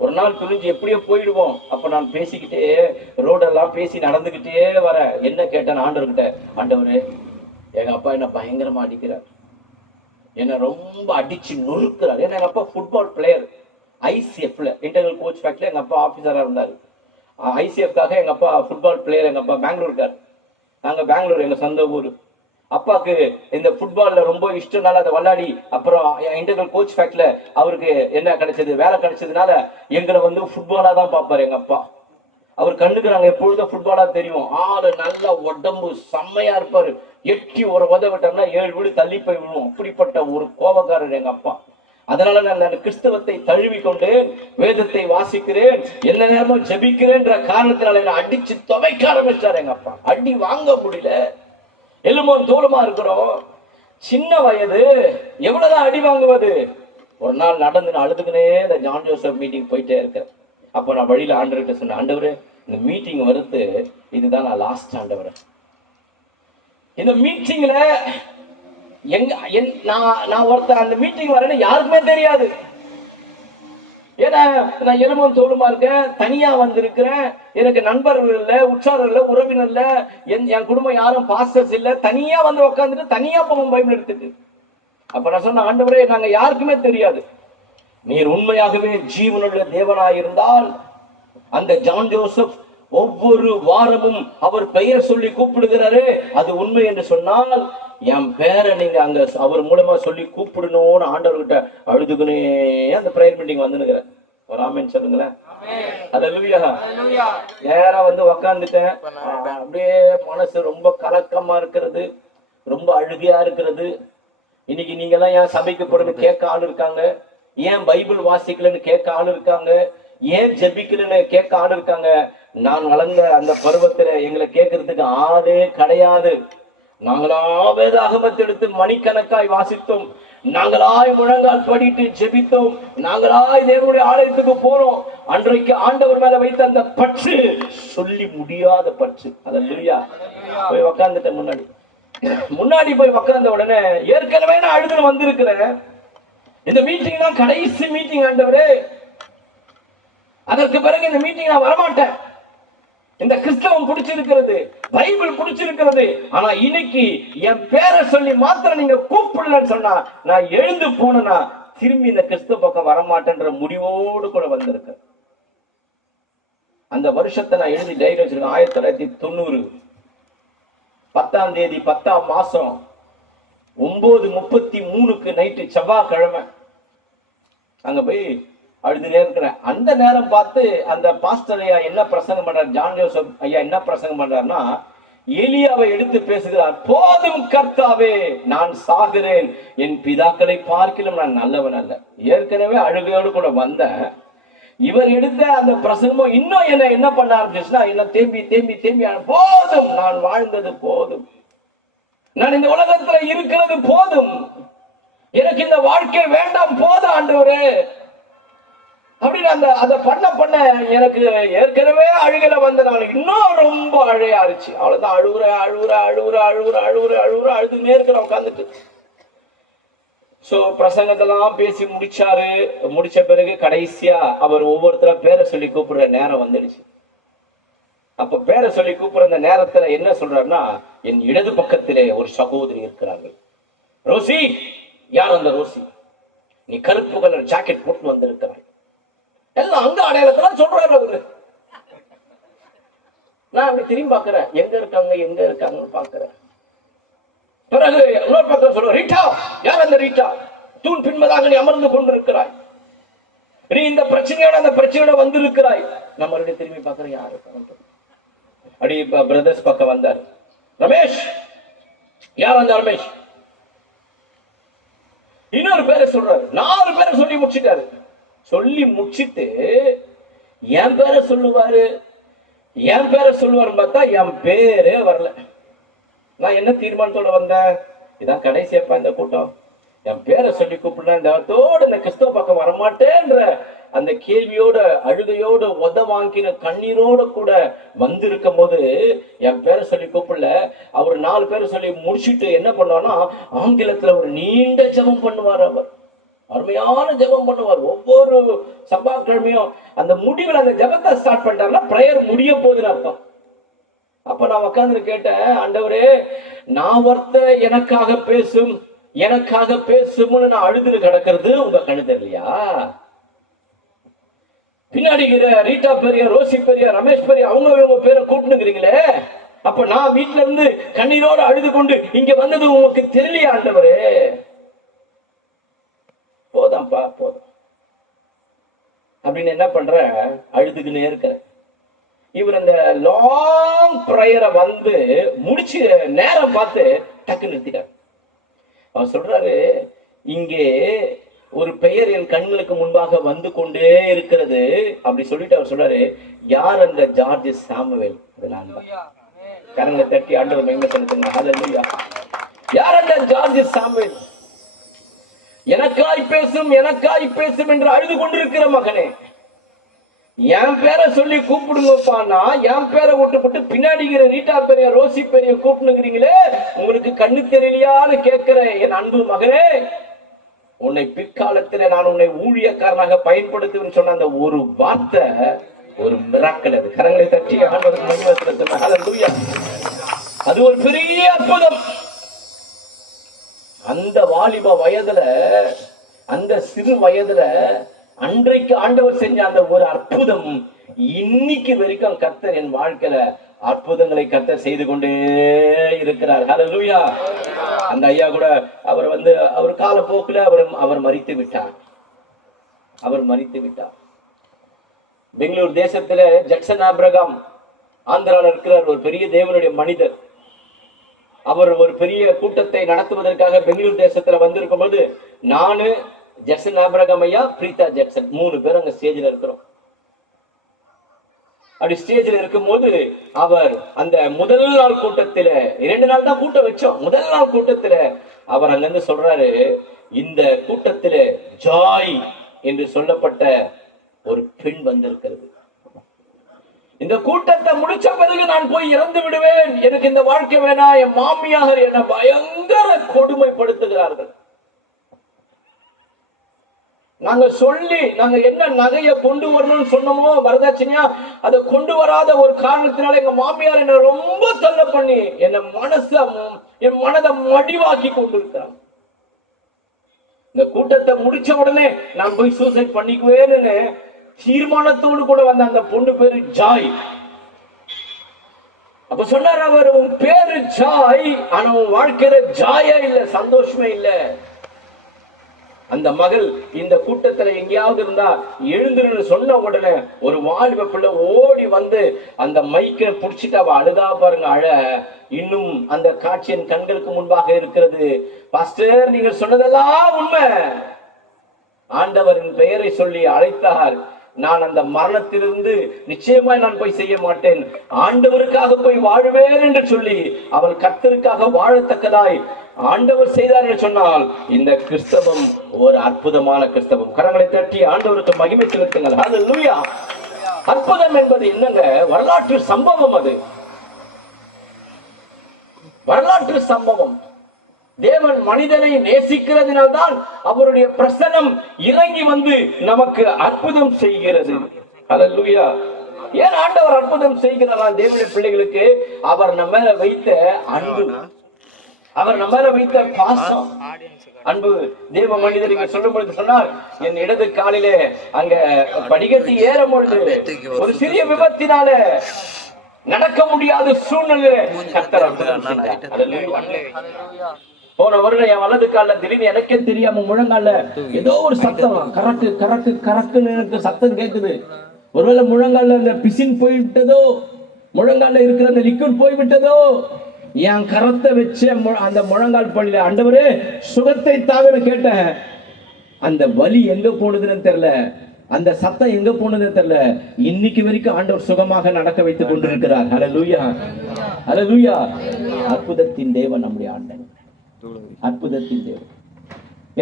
ஒரு நாள் துணிஞ்சு எப்படியோ போயிடுவோம். அப்ப நான் பேசிக்கிட்டே ரோடெல்லாம் பேசி நடந்துகிட்டே வர என்ன கேட்டேன் ஆண்டவர்கிட்ட, ஆண்டவரே எங்க அப்பா என்ன பயங்கரமா அடிக்கிறார், என்ன ரொம்ப அடிச்சு நொறுக்கிறார். ஏன்னா எங்க அப்பா ஃபுட்பால் பிளேயர். ஐசிஎஃப்ல இன்டர்னல் கோச் ஃபேக்டரியில் எங்க அப்பா ஆபீசரா இருந்தாரு. ஐசிஎஃப்காக எங்க அப்பா ஃபுட்பால் பிளேயர். எங்க அப்பா பெங்களூர்கார், நாங்க பெங்களூர் எங்க சொந்த ஊர். அப்பாவுக்கு இந்த ஃபுட்பால்ல ரொம்ப இஷ்டம்னால அதை விளையாடி அப்புறம் இன்டர்னல் கோச் ஃபேக்ட்ல அவருக்கு என்ன கிடைச்சது, வேலை கிடைச்சதுனால எங்களை ஃபுட்பாலா தான் பார்ப்பாரு எங்க அப்பா. அவர் கண்ணுக்கு நாங்க எப்பொழுதும் ஃபுட்பாலா தெரியும். ஆளு நல்ல உடம்பு செம்மையா இருப்பாரு. எட்டி ஒரு விட்டோம்னா 7 வீடு தள்ளி போய் விழுவோம். அப்படிப்பட்ட ஒரு கோபக்காரர் எங்க அப்பா. அதனால நான் கிறிஸ்தவத்தை தழுவி கொண்டேன், வேதத்தை வாசிக்கிறேன், என்ன நேரமும் ஜெபிக்கிறேன்ற காரணத்தினால என்ன அடிச்சு துவைக்க ஆரம்பிச்சார் எங்க அப்பா. அடி வாங்க முடியல, எலும்போ தோலுமா இருக்கிறோம், சின்ன வயது, எவ்வளவுதான் அடி வாங்குவது. ஒரு நாள் நடந்து நான் அழுதுக்குனே இந்த ஜான் ஜோசப் மீட்டிங் போயிட்டே இருக்கிறேன். அப்போ நான் வழியில ஆண்டவர்கிட்ட சொன்னேன், ஆண்டவரே இந்த மீட்டிங் வருது, இதுதான் நான் லாஸ்ட் ஆண்டவரே. இந்த மீட்டிங்ல நான் ஒருத்தர் அந்த மீட்டிங் வரேன்னு யாருக்குமே தெரியாது. ஏன்னா நான் எலும்பும் தோலுமா இருக்கேன், தனியா வந்திருக்கிறேன், எனக்கு நண்பர்கள் இல்ல, உற்சாரம் இல்ல, உறவினர் இல்ல, என் குடும்பம் யாரும் பாஸ்டர்ஸ் இல்ல, தனியா உட்காந்துட்டு தனியா போவோம் பைபிள் எடுத்துட்டு. அப்ப நான் சொன்ன, ஆண்டவரே நாங்க யாருக்குமே தெரியாது, நீர் உண்மையாகவே ஜீவனுள்ள தேவனாயிருந்தால் அந்த ஜான் ஜோசப் ஒவ்வொரு வாரமும் அவர் பெயர் சொல்லி கூப்பிடுகிறாரு, அது உண்மை என்று சொன்னால் என் பேரை நீங்க அங்க அவர் மூலமா சொல்லி கூப்பிடணும்னு ஆண்டவர்கிட்ட அழுதுகுனே அந்த பிரேயர் மீட்டிங் வந்துனுக்கிறேன். ஒரு ஆமென் சொல்லுங்களேன். அல்லேலூயா. நேரா உக்காந்துட்டேன். அப்படியே மனசு ரொம்ப கலக்கமா இருக்கிறது, ரொம்ப அழுகையா இருக்கிறது. இன்னைக்கு நீங்க எல்லாம் ஏன் சபைக்கு போறன்னு கேட்க ஆள் இருக்காங்க, ஏன் பைபிள் வாசிக்கலன்னு கேட்க ஆள் இருக்காங்க, ஏன் ஜெபிக்கலன்னு கேட்க ஆள் இருக்காங்க. நான் வளர்ந்த அந்த பருவத்துல எங்களை கேட்கறதுக்கு ஆளே கிடையாது. நாங்களா வேதாகமத்தை எடுத்து மணிக்கணக்காய் வாசித்தோம், நாங்களாய் முழங்கால் படிட்டு ஜெபித்தோம், நாங்களாய் தேவனுடைய ஆலயத்துக்கு போறோம். அன்றைக்கு ஆண்டவர் மேல வைத்த அந்த பற்று சொல்லி முடியாத பற்று. அல்லேலூயா. போய் உக்காந்துட்ட முன்னாடி போய் உக்காந்த உடனே ஏற்கனவே நான் அழுதுன்னு வந்திருக்கிறேன். இந்த மீட்டிங் தான் கடைசி மீட்டிங் ஆண்டவரே, அதற்கு பிறகு இந்த மீட்டிங் நான் வரமாட்டேன். இந்த கிறிஸ்தவம் பிடிச்சிருக்கிறது, பைபிள் பிடிச்சிருக்கிறது, ஆனா இன்னைக்கு என் பேரை சொல்லி மாத்திரம் நீங்க கூப்பிடலன்னு சொன்னா நான் எழுந்து போனா திரும்பி இந்த கிறிஸ்தவ பக்கம் வரமாட்டேன்ற முடிவோடு கூட வந்திருக்கேன். அந்த வருஷத்தை நான் எழுதி டைரி வச்சிருக்கேன். 1990 10ஆம் தேதி 10ஆம் மாசம் 9:33 நைட்டு செவ்வாய்க்கிழமை அங்க போய் அழுதுனே இருக்கிறேன். அந்த நேரம் பார்த்து அந்த பாஸ்டர் ஐயா என்ன பிரசங்கம் பண்றார், ஜான் ஜோசப் ஐயா என்ன பிரசங்கம் பண்றாருன்னா, எலியாவை எடுத்து பேசுகிறார். போதும் கர்த்தாவே, நான் சாகிறேன், என் பிதாக்களை பார்க்கிலும் நான் நல்லவன் அல்ல. ஏற்கனவே அழுகையோடு கூட வந்தேன். இவர் எடுத்த அந்த பிரசங்கமும் இன்னும் என்ன பண்ண ஆரம்பிச்சுன்னா, என்ன தேம்பி தேம்பி தேம்பி, போதும், நான் வாழ்ந்தது போதும், நான் இந்த உலகத்துல இருக்கிறது போதும், எனக்கு இந்த வாழ்க்கை வேண்டாம், போதும் ஆண்டவரே அப்படின்னு அதை பண்ண எனக்கு ஏற்கனவே அழுகல வந்தனால இன்னும் ரொம்ப அழையா இருந்துச்சு. அவ்வளவுதான், அழுகுற அழுதுமே இருக்கிற உட்காந்துட்டு. சோ பிரசங்கத்தெல்லாம் பேசி முடிச்ச பிறகு கடைசியா அவர் ஒவ்வொருத்தர பேரை சொல்லி கூப்பிடுற நேரம் வந்துடுச்சு. அப்ப பேரை சொல்லி கூப்பிடுற அந்த நேரத்துல என்ன சொல்றாருன்னா, என் இடது பக்கத்திலே ஒரு சகோதரி இருக்கிறார்கள். ரோசி. யார் அந்த ரோசி? நீ கருப்பு கலர் ஜாக்கெட் போட்டு வந்திருக்கிறாய். எல்லாம் அங்க அடையாளத்தான் சொல்றாரு அவரு. நான் அப்படி திரும்பி பாக்குறேன், எங்க இருக்காங்கன்னு பாக்குறேன். பிறகு இன்னொரு பக்கம் சொல்ற, ரீட்டா. யார் அந்த ரீட்டா? தூண் பின்பதாக நீ அமர்ந்து கொண்டிருக்கிறாய். நீ இந்த அந்த பிரச்சனையோட வந்திருக்கிறாய். நான் மறுபடியும் திரும்பி பாக்குறேன், யாரு? அடி பிரதர்ஸ் பக்கம் வந்தார். ரமேஷ். யார் அந்த ரமேஷ்? இன்னொரு பேரை சொல்றாரு. 4 பேரை சொல்லி முடிச்சிட்டாரு. சொல்லி முடிச்சிட்டு என் பேரை சொல்லுவாரு பார்த்தா என் பேரே வரல. நான் என்ன தீர்மானத்தோட வந்தேன், இதான் கடைசியப்பா இந்த கூட்டம், என் பேரை சொல்லி கூப்பிடுறேன், இந்த கிறிஸ்தவ பக்கம் வரமாட்டேன்ற அந்த கேள்வியோட அழுகையோட உத வாங்கின கண்ணீரோட கூட வந்திருக்கும் போது என் பேரை சொல்லி கூப்பிடல. அவர் 4 பேரை சொல்லி முடிச்சுட்டு என்ன பண்ணுவார்னா, ஆங்கிலத்துல ஒரு நீண்ட ஜெபம் பண்ணுவார். அவர் அருமையான ஜெபம் பண்ணுவார். ஒவ்வொரு செவ்வாய்க்கிழமையும் அந்த முடிவில் அந்த ஜெபத்தை ஸ்டார்ட் பண்ணிட்டாருன்னா பிரேயர் முடிய போகுதுன்னு அர்த்தம். அப்ப நான் உட்கார்ந்து கேட்டேன், ஆண்டவரே, நான் எனக்காக பேசும்னு நான் அழுது கிடக்கிறது உங்க கண்ணு தெரியலையா? பின்னாடி ரீட்டா பெரிய, ரோசி பெரிய, ரமேஷ் பெரிய, அவங்க பேரை கூப்பிட்டுங்கிறீங்களே, அப்ப நான் வீட்டுல இருந்து கண்ணீரோடு அழுது கொண்டு இங்க வந்தது உங்களுக்கு தெரியலையா ஆண்டவரே? போதாம்ப்பா போதும் அப்படின்னு என்ன பண்ற, அழுதுக்குன்னே இருக்கிற. இவர் அந்த லாங் பிரேயரை வந்து முடிச்சு நேரம் பார்த்து டக்கு நிறுத்திட்டார். அவர் சொல்றாரு, இங்கே ஒரு பெயர் என் கண்களுக்கு முன்பாக வந்து கொண்டே இருக்கிறது அப்படி சொல்லிட்டு அவர் சொல்றாரு, யார் அந்த ஜார்ஜ் சாமுவேல்? நான் தான். கரங்களை தட்டி ஆண்டவர் மகிமை செலுத்துங்க. ஹல்லேலூயா. யார் அந்த ஜார்ஜ் சாமுவேல்? எனக்காய் பேசும் என்று அழுது கொண்டிருக்கிற மகனே, என் பேரை சொல்லி கூப்பிடுங்கப்பான்னா என் பேரை விட்டுப்பட்டு பின்னாடிங்கிற ரீட்டா பெரிய, ரோசி பெரிய கூப்பிடுங்கிறீங்களே, உங்களுக்கு கண்ணு தெரியலையான்னு கேட்கிற என் அன்பு மகனே, உன்னை பிற்காலத்தில் நான் உன்னை ஊழியக்காரனாக பயன்படுத்துவேன்னு சொன்ன அந்த ஒரு வார்த்தை ஒரு மிராக்கிள். அது கரங்களை தட்டி ஆண்டவருக்கு மகிமை செலுத்துங்க. ஹல்லேலூயா. அது ஒரு பெரிய அற்புதம். அந்த வாலிப வயதுல, அந்த சிறு வயதுல அன்றைக்கு ஆண்டவர் செஞ்ச அந்த ஒரு அற்புதம் இன்னைக்கு வரைக்கும் கர்த்தர் என் வாழ்க்கையில அற்புதங்களை கர்த்தர் செய்து கொண்டே இருக்கிறார். ஹல்லேலூயா. அந்த ஐயா கூட அவர் காலப்போக்கில் அவர் மரித்து விட்டார். பெங்களூர் தேசத்துல ஜக்சன் ஆபிரகாம் ஆந்திரால இருக்கிறார், ஒரு பெரிய தேவனுடைய மனிதர். அவர் ஒரு பெரிய கூட்டத்தை நடத்துவதற்காக பெங்களூர் தேசத்துல வந்திருக்கும் போது நானு, ஜக்சன் ஆபிரகாம் ஐயா, பிரீதா ஜக்சன் 3 பேர் அங்க ஸ்டேஜ்ல இருக்கிறோம். அப்படி ஸ்டேஜ்ல இருக்கும் போது அவர் அந்த முதல் நாள் கூட்டத்துல, 2 நாள் தான் கூட்டம் வச்சோம், முதல் நாள் கூட்டத்துல அவர் அங்கிருந்து சொல்றாரு, இந்த கூட்டத்துல ஜாய் என்று சொல்லப்பட்ட ஒரு பெண் வந்திருக்கிறது. இந்த கூட்டத்தை முடிச்ச பிறகு நான் போய் இறந்து விடுவேன், எனக்கு இந்த வாழ்க்கை வேணா, என் மாமியார் என்னை பயங்கர கொடுமைப்படுத்துகிறார்கள். நாங்க என்ன நகையை கொண்டு வரணும்னு சொன்னோமோ வரதட்சணையா, அதை கொண்டு வராத ஒரு காரணத்தினால எங்க மாமியார் என்ன ரொம்ப தொல்லை பண்ணி என் மனதை மடிவாக்கி கொண்டிருக்கிறாங்க. இந்த கூட்டத்தை முடிச்ச உடனே நான் போய் சூசைட் பண்ணிக்குவேன்னு தீர்மானத்தோடு கூட வந்த அந்த பொண்ணு பேரு ஜாய். அப்ப சொன்னார் அவர், உன் பேரு ஜாய், ஆனா உன் வாழ்க்கையில ஜாயா இல்ல, சந்தோஷமே இல்ல. அந்த மகள் இந்த கூட்டத்துல எங்கேயாவது இருந்தா எழுந்துருன்னு சொன்ன உடனே ஒரு வாலிப பிள்ளை ஓடி வந்து அந்த மைக்கை புடிச்சிட்டு அவ அழுதா பாருங்க, இன்னும் அந்த காட்சி என் கண்களுக்கு முன்பாக இருக்கிறது. பாஸ்டர், நீங்க சொன்னதெல்லாம் உண்மை, ஆண்டவரின் பெயரை சொல்லி அழைத்தார், நான் அந்த மரணத்திலிருந்து நிச்சயமாய் நான் போய் செய்ய மாட்டேன், ஆண்டவருக்காக போய் வாழுவேன் என்று சொல்லி அவள் கர்த்தருக்காக வாழத்தக்கதாய் ஆண்டவர் செய்தார் என்று சொன்னால் இந்த கிறிஸ்தவம் ஒரு அற்புதமான கிறிஸ்தவம். கரங்களை தட்டி ஆண்டவருக்கு மகிமை செலுத்துங்கள். ஹல்லேலூயா. அற்புதம் என்பது என்னங்க? வரலாற்று சம்பவம். அது வரலாற்று சம்பவம். தேவன் மனிதனை நேசிக்கிறதுனால்தான் அவருடைய பிரசன்னம் இறங்கி வந்து நமக்கு அற்புதம் செய்கிறது. அல்லேலூயா. ஏன் ஆண்டவர் அற்புதம் செய்கிறாரா தேவனுடைய பிள்ளைகளுக்கு? அவர் நம்ம மேல வைத்த அன்பு, அவர் நம்ம மேல வைத்த பாசம், அன்பு. தேவ மனிதர் இங்க சொல்லும் பொழுது சொன்னார், என் இடது காலிலே அங்க படிக்கட்டு ஏறும் பொழுது ஒரு சிறிய விபத்தினால நடக்க முடியாத சூழ்நிலை கர்த்தர் அற்புதம் செய்தார். அல்லேலூயா. போன வருடம் என் வலது கால திடீர்னு எனக்கே தெரியாம முழங்கால ஏதோ ஒரு சத்தம், கரக்கு கரக்கு கரக்குன்னு எனக்கு சத்தம் கேட்குது. ஒருவேளை முழங்கால அந்த பிசின் போய்விட்டதோ, முழங்கால இருக்கிற அந்த லிக்விட் போய்விட்டதோ. என் கரத்தை வச்ச அந்த முழங்கால் பள்ளியில ஆண்டவரே சுகத்தை தாங்கன்னு கேட்டேன். அந்த வலி எங்க போனதுன்னு தெரியல, அந்த சத்தம் எங்க போனதுன்னு தெரியல. இன்னைக்கு வரைக்கும் ஆண்டவர் சுகமாக நடக்க வைத்துக் கொண்டிருக்கிறார். ஹல்லேலூயா, ஹல்லேலூயா. அற்புதத்தின் தேவன் நம்முடைய ஆண்டவர், அற்புதத்தின் தேவன்.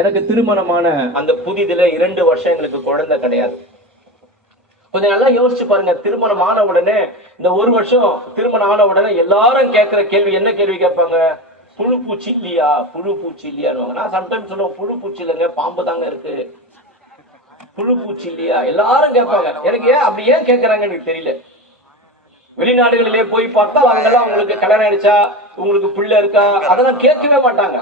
எனக்கு திருமணமான அந்த புதிதுல 2 வருஷம் எங்களுக்கு குழந்தை கிடையாது. கொஞ்சம் நல்லா யோசிச்சு பாருங்க. திருமணம் ஆன உடனே, இந்த 1 வருஷம் திருமணம் ஆன உடனே எல்லாரும் கேட்கிற கேள்வி என்ன கேள்வி கேட்பாங்க? புழு பூச்சி இல்லையா, புழு பூச்சி இல்லையான்னு. நான் சம்டைம்ஸ் சொல்லுவேன், புழு பூச்சி இல்லைங்க, பாம்பு தாங்க இருக்கு, புழு பூச்சி இல்லையா. எல்லாரும் கேட்பாங்க. எனக்கு ஏன் அப்படி ஏன் கேட்கறாங்க எனக்கு தெரியல. வெளிநாடுகளிலே போய் பார்த்தா அவங்கெல்லாம் உங்களுக்கு கல்யாணம் ஆயிடுச்சா, உங்களுக்கு பிள்ளை இருக்கா, அதெல்லாம் கேட்கவே மாட்டாங்க.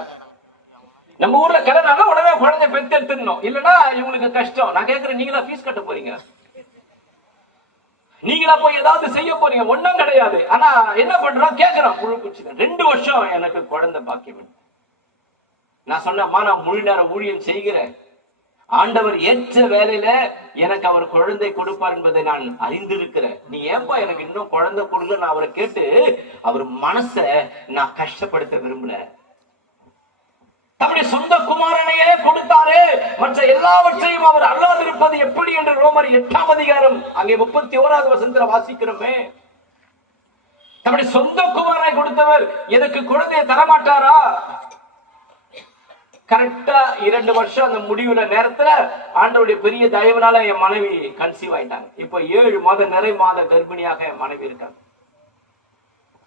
நம்ம ஊர்ல கல்யாணம் உடனே குழந்தை பெற்று எடுத்துடணும், இல்லைன்னா இவங்களுக்கு கஷ்டம். நான் கேட்கிறேன், நீங்களா ஃபீஸ் கட்ட போறீங்க? நீங்களா போய் ஏதாவது செய்ய போறீங்க? ஒன்னும் கிடையாது. ஆனா என்ன பண்றோம்? கேட்கிறோம் புழு பூச்சி. 2 வருஷம் எனக்கு குழந்தை பாக்கியம். நான் சொன்னேம்மா, நான் முழு நேரம் ஊழியம் செய்கிறேன், ஆண்டவர் ஏற்ற வேலையில எனக்கு அவர் குழந்தை கொடுப்பார் என்பதை நான் அறிந்திருக்கிறேன். நீ ஏன்பா எனக்கு இன்னும் குழந்தை கொடுக்கல? நான் அவரை கேட்டு அவர் மனசை நான் கஷ்டப்படுத்த விரும்பல. தம்முடைய சொந்த குமாரனையே கொடுத்தாரே, மற்ற எல்லாவற்றையும் அவர் அல்லாதிருப்பது எப்படி என்று ரோமர் 8ஆம் அதிகாரம் அங்கே 31வது வசனத்துல வாசிக்கிறோமே. தம்முடைய சொந்த குமாரனை கொடுத்தவர் எனக்கு குழந்தையை தரமாட்டாரா? கரெக்டா 2 வருஷம் அந்த முடிவுல நேரத்துல ஆண்டவருடைய பெரிய தயவுனால என் மனைவி கன்சீவ் ஆயிட்டாங்க. இப்போ 7 மாத நிறை மாத கர்ப்பிணியாக என் மனைவி இருக்காங்க.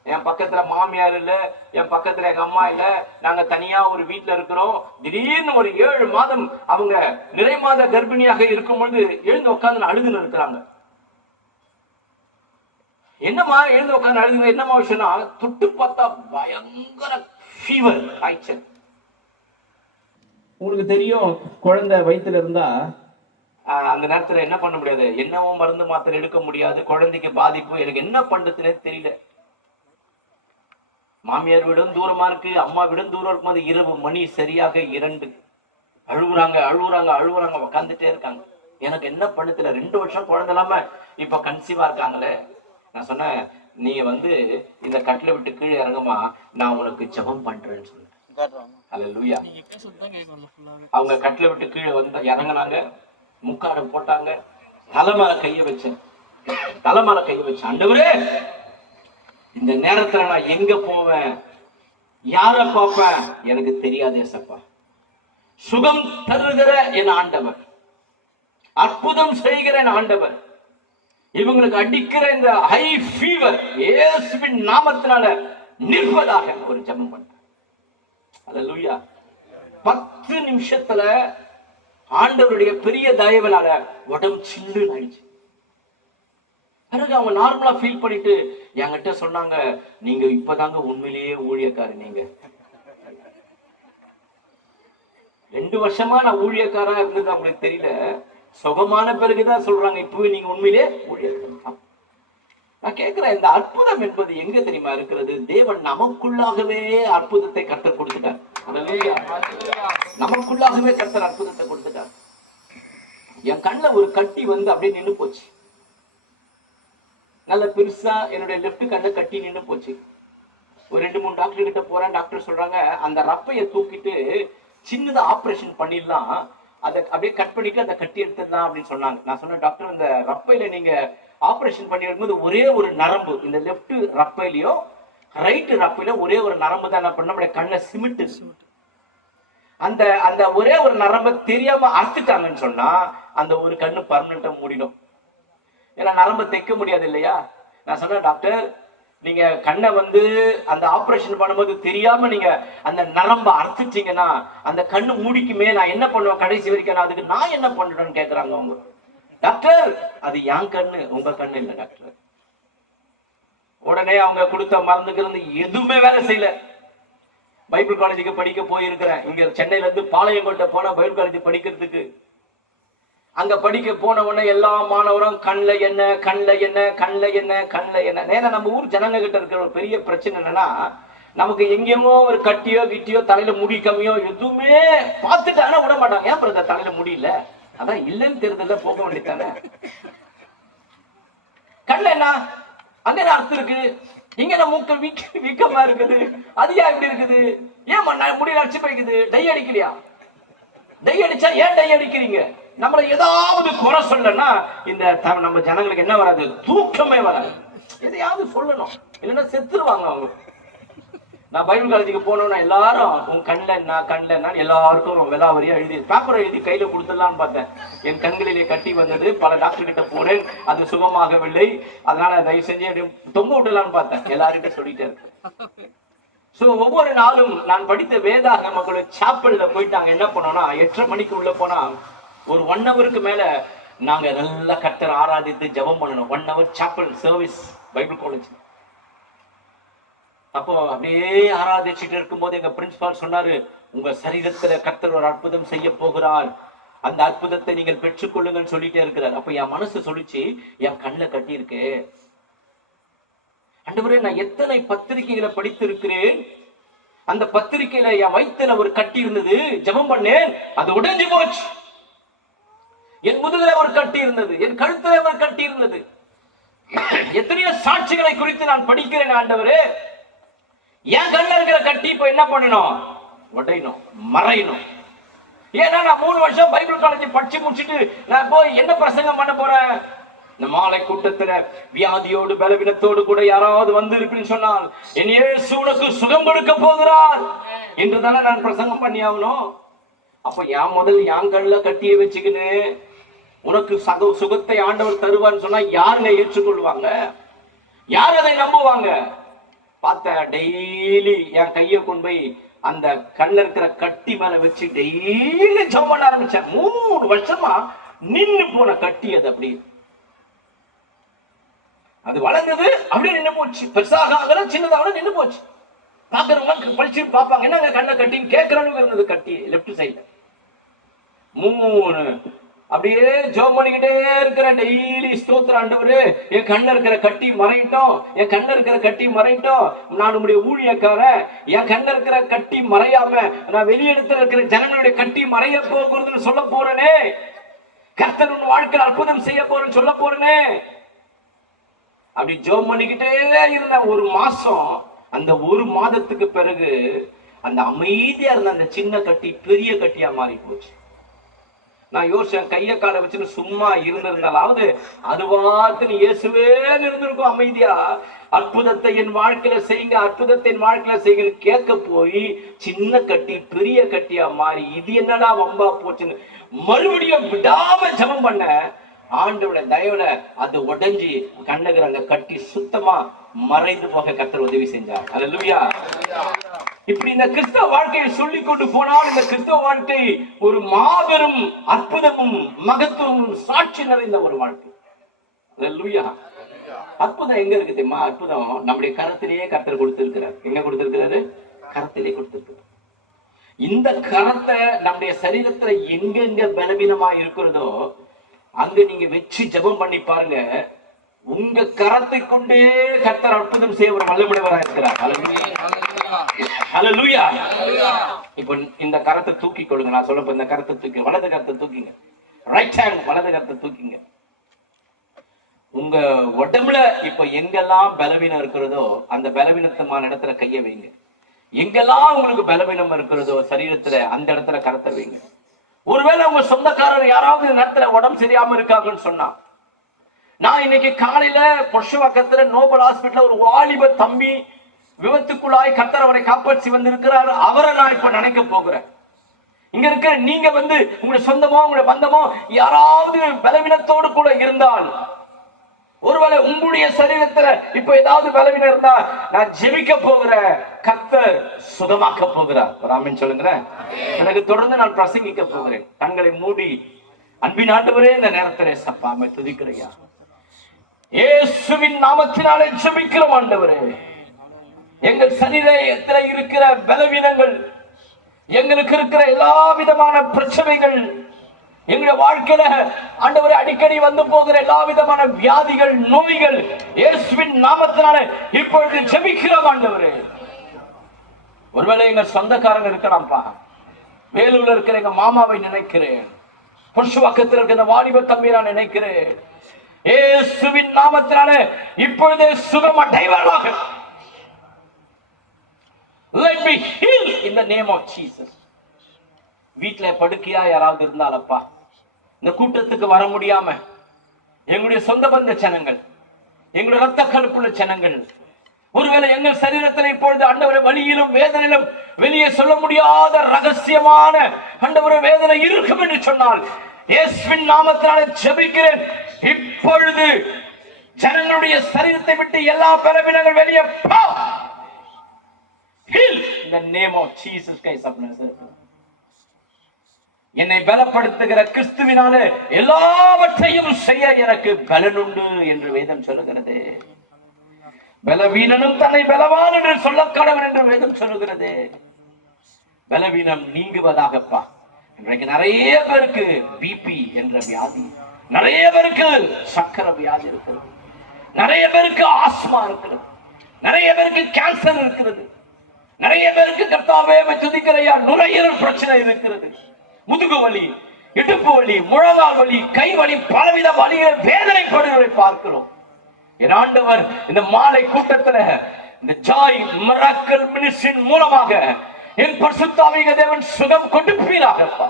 என் பக்கத்துல மாமியார் இல்ல, என் பக்கத்துல எங்க அம்மா இல்ல, நாங்க தனியா ஒரு வீட்டுல இருக்கிறோம். திடீர்னு ஒரு 7 மாதம் அவங்க நிறை மாத கர்ப்பிணியாக இருக்கும் பொழுது எழுந்து உட்கார்ந்து அழுதுன்னு இருக்கிறாங்க. என்னமா எழுந்து உட்கார்ந்து அழுது? என்னமா விஷயம்னா, தொட்டு பார்த்தா பயங்கர ஃபீவர், காய்ச்சல். உங்களுக்கு தெரியும், குழந்தை வயிற்றுல இருந்தா அந்த நேரத்துல என்ன பண்ண முடியாது, என்னவோ மருந்து மாத்திரை எடுக்க முடியாது, குழந்தைக்கு பாதிப்பு. எனக்கு என்ன பண்றதுன்னே தெரியல. மாமியார் வீடும் தூரமா இருக்கு, அம்மா வீடும் தூரம் இருக்கும்போது இரவு மணி சரியாக 2. அழுகுறாங்க அழுகுறாங்க அழுகுறாங்க, உட்காந்துட்டே இருக்காங்க. எனக்கு என்ன பண்ணதுல 2 வருஷம் குழந்தை இல்லாம இப்ப கன்சீவா இருக்காங்களே. நான் சொன்னேன், நீங்க இந்த கட்டில விட்டு கீழே இறங்குமா, நான் உனக்கு ஜெபம் பண்றேன்னு சொன்னேன். அல்லேலூயா. அவங்க கட்டில விட்டு கீழே இறங்கினாங்க, முக்காடு போட்டாங்க, தலைமேல கைய வச்சேன், தலைமேல கைய வச்சேன். ஆண்டவரே, இந்த நேரத்துல நான் எங்க போவேன், யார பார்ப்பேன் எனக்கு தெரியாது ஏசப்பா. சுகம் தருகிற என் ஆண்டவர், அற்புதம் செய்கிற என் ஆண்டவர், இவங்களுக்கு அடிக்கிற இந்த ஹை ஃபீவர் இயேசுவின் நாமத்தினால நிற்பதாக ஒரு ஜெபம் பண்ண. அல்லேலூயா. 10 நிமிஷத்துல ஆண்டவருடைய பெரிய தயவுனால உடம்பு சில்லுன்னு ஆயிடுச்சு. பிறகு அவங்க நார்மலா ஃபீல் பண்ணிட்டு என்கிட்ட சொன்னாங்க, நீங்க இப்பதாங்க உண்மையிலேயே ஊழியக்காரு. நீங்க 2 வருஷமா நான் ஊழியக்காரா இருந்தது அவங்களுக்கு தெரியல, சுகமான பிறகுதான் சொல்றாங்க இப்பவே நீங்க உண்மையிலே ஊழியக்காரா. நான் கேட்கிறேன், இந்த அற்புதம் என்பது எங்க தெரியுமா இருக்கிறது? தேவன் நமக்குள்ளாகவே அற்புதத்தை கர்த்தர் கொடுத்துட்டார். நமக்குள்ளாகவே கர்த்தர் அற்புதத்தை கொடுத்துட்டார். என் கண்ணுல ஒரு கட்டி அப்படியே நின்று போச்சு, நல்ல பெருசா என்னுடைய லெப்ட் கண்ணை கட்டி நின்று போச்சு. ஒரு 2-3 டாக்டர் கிட்ட போறேன். டாக்டர் சொல்றாங்க, அந்த ரப்பையை தூக்கிட்டு சின்னதா ஆபரேஷன் பண்ணிடலாம், அதை அப்படியே கட் பண்ணிட்டு அந்த கட்டி எடுத்துடலாம் அப்படின்னு சொன்னாங்க. நான் சொன்னேன், டாக்டர், இந்த ரப்பையில நீங்க ஆபரேஷன் பண்ணி வரும்போது ஒரே ஒரு நரம்பு, இந்த லெப்ட் ரப்பையிலயோ ரைட் ரப்பையில ஒரே ஒரு நரம்பு தான் என்ன பண்ண, நம்முடைய கண்ணை சிமிட்டு. அந்த அந்த ஒரே ஒரு நரம்பை தெரியாம அறுத்துட்டாங்கன்னு சொன்னா அந்த ஒரு கண்ணு பர்மனண்டா மூடிடும். ஏன்னா நரம்பை தைக்க முடியாது இல்லையா. நான் சொன்னேன், டாக்டர், நீங்க கண்ணை வந்து அந்த ஆபரேஷன் பண்ணும்போது தெரியாம நீங்க அந்த நரம்ப அறுத்துட்டீங்கன்னா அந்த கண்ணு மூடிக்குமே நான் என்ன பண்ணுவேன் கடைசி வரைக்கும், அதுக்கு நான் என்ன பண்றேன்னு கேக்குறாங்க அவங்க. டாக்டர் அது என் கண்ணு, உங்க கண்ணு இல்லை டாக்டர். உடனே அவங்க கொடுத்த மருந்துக்கு இருந்து எதுவுமே வேலை செய்யல. பைபிள் காலேஜுக்கு படிக்க போயிருக்கிறேன். இங்க சென்னையில இருந்து பாளையங்கோட்டை போனா பைபிள் காலேஜ் படிக்கிறதுக்கு. அங்க படிக்க போன உடனே எல்லா மாணவரும் கண்ல என்ன கண்ல என்ன கண்ல என்ன கண்ல என்ன. நேரம் நம்ம ஊர் ஜனங்க கிட்ட இருக்கிற ஒரு பெரிய பிரச்சனை என்னன்னா, நமக்கு எங்கேயுமோ ஒரு கட்டியோ கிட்டியோ தலையில முடி கம்மியோ எதுவுமே பார்த்துட்டானா விட மாட்டாங்க. ஏன் பிறகு தலையில முடியல, அதான் இல்லைன்னு தெரிஞ்சதுல போக வேண்டியதானே. கண்ல என்ன அங்க என்ன அர்த்தம் இருக்கு, இங்க நம்ம மூக்க வீக்கமா இருக்குது, அது ஏன் இப்படி இருக்குது, ஏன் முடியல அடிச்சு போய்க்குது, டை அடிக்கலையா, டை அடிச்சா ஏன் டை அடிக்கிறீங்க. நம்மள ஏதாவது குறை சொல்லனா இந்த நம்ம ஜனங்களுக்கு என்ன வராது, தூக்கமே வராது. எதையாவது சொல்லணும், இல்லைன்னா செத்துருவாங்க அவங்க. நான் பைபிள் காலேஜுக்கு போனோம்னா எல்லாரும் உன் கண்ல என்ன கண்ல என்ன எல்லாருக்கும் விலாவரியா எழுதி பேப்பரை எழுதி கையில கொடுத்துடலான்னு பார்த்தேன். என் கண்களிலே கட்டி வந்தது, பல டாக்டர் கிட்ட போனேன், அது சுகமாகவில்லை, அதனால தயவு செஞ்சு தொங்க விடலான்னு பார்த்தேன். எல்லார்கிட்ட சொல்லிட்டே இருக்கேன். சோ ஒவ்வொரு நாளும் நான் படித்த வேதாக மக்கள் சாப்பல்ல போயிட்டாங்க. என்ன பண்ணோம்னா 8:30 மணிக்கு உள்ள போனா ஒரு 1 ஹவருக்கு மேல நாங்க நல்லா கர்த்தரை ஆராதித்து ஜெபம் பண்ணணும். 1 hour Chappell service Bible college. அப்போ அப்படியே ஆராதிச்சுட்டு இருக்கும்போது எங்க பிரின்சிபால் சொன்னாரு, உங்க சரீரத்துல கர்த்தர் ஒரு அற்புதம் செய்ய போகிறார், அந்த அற்புதத்தை நீங்கள் பெற்றுக்கொள்ளுங்கன்னு சொல்லிட்டே இருக்கிறார். அப்ப என் மனசு சொல்லிச்சு, என் கண்ணில் கட்டி இருக்கு. ஆண்டவரே, நான் எத்தனை பத்திரிகைகளை படித்திருக்கிறேன், அந்த பத்திரிகையில என் வயித்துல ஒரு கட்டி இருந்தது, ஜெபம் பண்ணேன், அது உடைஞ்சு போச்சு. என் முதுகுல ஒரு கட்டி இருந்தது, என் கழுத்துல ஒரு கட்டி இருந்தது. எத்தனையோ சாட்சிகளை குறித்து நான் படிக்கிறேன். ஆண்டவரே, என் கண்ணில் இருக்கிற கட்டி இப்ப என்ன பண்ணணும், உடையணும், மறையணும். ஏன்னா நான் 3 வருஷம் பைபிள் காலேஜ் படிச்சு முடிச்சுட்டு நான் போய் என்ன பிரசங்கம் பண்ண போறேன். இந்த மாலை கூட்டத்துல வியாதியோடு பலவீனத்தோடு கூட யாராவது வந்து இருப்பேன்னு சொன்னால், என் இயேசு உனக்கு சுகம் கொடுக்க போகிறார் என்று தானே நான் பிரசங்கம் பண்ணி ஆகணும். அப்ப என் முதல் என் கண்ணில் கட்டிய வச்சுக்கின்னு உனக்கு சுகத்தை ஆண்டவர் தருவான்னு சொன்னா யாருங்க ஏற்றுக்கொள்வாங்க, யார் அதை நம்புவாங்க. பார்த்த டெய்லி என் கையை கொண்டு போய் அந்த கண்ணில் இருக்கிற கட்டி மேல வச்சு டெய்லி ஜெபம் பண்ண ஆரம்பிச்சேன். 3 வருஷமா நின்று போன கட்டி அது அப்படி அது வளர்ந்தது, அப்படியே நின்று போச்சு. பெருசாக ஆகல, சின்னதாக நின்று போச்சு. பாக்குறவங்க பழிச்சு பார்ப்பாங்க, என்ன கண்ணை கட்டின்னு கேட்கறவங்க இருந்தது கட்டி லெப்ட் சைட்ல. 3 அப்படியே ஜெபம் பண்ணிக்கிட்டே இருக்கிற டெய்லி ஸ்தோத்திரம். ஆண்டவரே, என் கண்ணில் இருக்கிற கட்டி மறையட்டும், என் கண்ணில் இருக்கிற கட்டி மறையட்டும், நான் உங்களுடைய ஊழியக்காரன், என் கண்ணில் இருக்கிற கட்டி மறையாம நான் வெளியெடுத்துல இருக்கிற ஜனங்களுடைய கட்டி மறைய போகிறதுன்னு சொல்ல போறேனே, கர்த்தர் உன் வாழ்க்கையில் அற்புதம் செய்ய போறேன்னு சொல்ல போறேனே. அப்படி ஜெபம் பண்ணிக்கிட்டே இருந்த 1 மாசம், அந்த 1 மாதத்துக்கு பிறகு அந்த அமைதியா இருந்த அந்த சின்ன கட்டி பெரிய கட்டியா மாறி போச்சு. நான் யோசிச்சேன், கைய காலை வச்சுன்னு சும்மா இருந்திருந்தாலாவது அதுவாத்துன்னு இயேசுவே இருந்திருக்கும் அமைதியா. அற்புதத்தை என் வாழ்க்கையில செய்யுங்க, அற்புதத்தை என் வாழ்க்கையில செய்யுங்க கேட்க போய் சின்ன கட்டி பெரிய கட்டியா மாறி இது என்னடா வம்பா போச்சுன்னு மறுபடியும் விடாம ஜெபம் பண்ண ஆண்டோட தயவுல அது உடைஞ்சி கண்ணுகிற அந்த கட்டி சுத்தமா மறைந்து போக கர்த்தர் உதவி செஞ்சார். அல்லேலூயா. இப்படி இந்த கிறிஸ்தவ வாழ்க்கையை சொல்லி கொண்டு போனால் இந்த கிறிஸ்தவ வாழ்க்கை ஒரு மாபெரும் அற்புதமும் மகத்துவமும் சாட்சி நிறைந்த ஒரு வாழ்க்கை. அல்லேலூயா. அற்புதம் எங்க இருக்கு தெரியுமா? அற்புதம் நம்முடைய கரத்திலேயே கர்த்தர் கொடுத்திருக்கிறார். எங்க கொடுத்திருக்கிறாரு? கரத்திலே கொடுத்திருக்கிறார். இந்த கரத்தை நம்முடைய சரீரத்துல எங்கெங்க பலவீனமா இருக்கிறதோ அங்க நீங்க வச்சு ஜெபம் பண்ணி பாருங்க, உங்க கரத்தை கொண்டே கர்த்தர் அற்புதம் செய்ய ஒரு வல்லமையுள்ளவராக இருக்கிறார். ஹல்லேலூயா. இப்போ இந்த கரத்தை தூக்கி கொள்ளுங்க. நான் சொல்ல இந்த கரத்தை தூக்கி, வலது கரத்தை தூக்கிங்க, ரைட் ஹேண்ட் வலது கரத்தை தூக்கிங்க. உங்க உடம்புல இப்ப எங்கெல்லாம் பலவீனம் இருக்கிறதோ அந்த பலவீனத்தமான இடத்துல கைய வைங்க. எங்கெல்லாம் உங்களுக்கு பலவீனம் இருக்கிறதோ சரீரத்துல அந்த இடத்துல கரத்தை வைங்க. ஒருவேளை உங்க சொந்தக்காரர் யாராவது நேரத்துல உடம்பு சரியாம இருக்காங்கன்னு சொன்னா, நான் இன்னைக்கு காலையில பொஷவாக்கத்துல நோபல் ஹாஸ்பிட்டல் ஒரு வாலிப தம்பி விபத்துக்குள்ளாய் கர்த்தர் அவரை காப்பாற்றி வந்திருக்கிறார். அவரை நான் இப்ப நினைக்க போகிறேன். இங்க இருக்கிற நீங்க உங்களுடைய சொந்தமோ உங்களுடைய பந்தமோ யாராவது பலவீனத்தோடு கூட இருந்தால் ஒருவேளை உங்களுடைய சரீரத்துல இப்ப ஏதாவது பலவீனம் இருந்தா, நான் ஜெபிக்க போகிற கர்த்தர் சுகமாக்க போகிறார். ஆமென் சொல்லுங்க. எனக்கு தொடர்ந்து நான் பிரசங்கிக்க போகிறேன். கண்களை மூடி அன்பின் ஆண்டவரே, இந்த நேரத்திலே சப்பாமை துதிக்கிறையா, இயேசுவின் நாமத்தினாலே ஜெபிக்கிறோம் ஆண்டவரே. எங்கள் சரீரத்தில் இருக்கிற பலவீனங்கள், எங்களுக்கு இருக்கிற எல்லா விதமான பிரச்சனைகள், எங்களுடைய வாழ்க்கையில ஆண்டவரே அடிக்கடி வந்து போகிற எல்லா விதமான வியாதிகள், நோய்கள், இயேசுவின் நாமத்தினாலே இப்பொழுது ஜெபிக்கிறோம் ஆண்டவரே. ஒருவேளை எங்க சொந்தக்காரங்க இருக்கலாம்ப்பா, வேலூர்ல இருக்கிற எங்க மாமாவை நினைக்கிறேன், புருஷவாக்கத்தில் இருக்கிற வாலிப தம்பி நான் நினைக்கிறேன். இயேசுவின் நாமத்தினாலே இப்பொழுதே சுகம் அடைவார்களாக. Let me heal in the name of Jesus. வீட்டுல படுக்கையா யாராவது இருந்தாலப்பா, இந்த கூட்டத்துக்கு வர முடியாம எங்களுடைய சொந்த பந்த ஜனங்கள், எங்களுடைய ரத்த கலப்புள்ள ஜனங்கள், ஒருவேளை எங்கள் சரீரத்தில் இப்பொழுது ஆண்டவரே வலியிலும் வேதனையிலும் வெளியே சொல்ல முடியாத ரகசியமான ஆண்டவரே வேதனை இருக்கும் என்று சொன்னால், இயேசுவின் நாமத்தினாலே ஜெபிக்கிறேன். இப்பொழுது ஜனங்களுடைய சரீரத்தை விட்டு எல்லா பலவீனங்கள் வெளியே போ. Heal in the name of Jesus Christ of Nazareth. என்னை பலப்படுத்துகிற கிறிஸ்துவினாலே எல்லாவற்றையும் செய்ய எனக்கு பலனுண்டு என்று வேதம் சொல்லுகிறது. பலவீனனும் தன்னை பலவான் என்று சொல்ல கடவன் என்று வேதம் சொல்லுகிறது. பலவீனம் நீங்குவதாகப்பா. இன்றைக்கு நிறைய பேருக்கு பிபி என்ற வியாதி, நிறைய பேருக்கு சக்கரை வியாதி இருக்கிறது, நிறைய பேருக்கு ஆஸ்மா இருக்கிறது, நிறைய பேருக்கு கேன்சர் இருக்கிறது, நிறைய பேருக்கு கர்த்தாவே துதிக்கிறையா நுரையீரல் பிரச்சனை இருக்கிறது, முதுகு வலி, இடுப்பு வலி, முழங்கால் வலி, கை வலி, பலவித வலிகள் வேதனைப்படுவதை பார்க்கிறோம். என் ஆண்டவர் இந்த மாலை கூட்டத்தில் இந்த ஜாய் மிராக்கிள் மினிஸ்ட்ரி மூலமாக என் பரிசுத்த ஆவியான தேவன் சுகம் கொடுப்பீராகப்பா.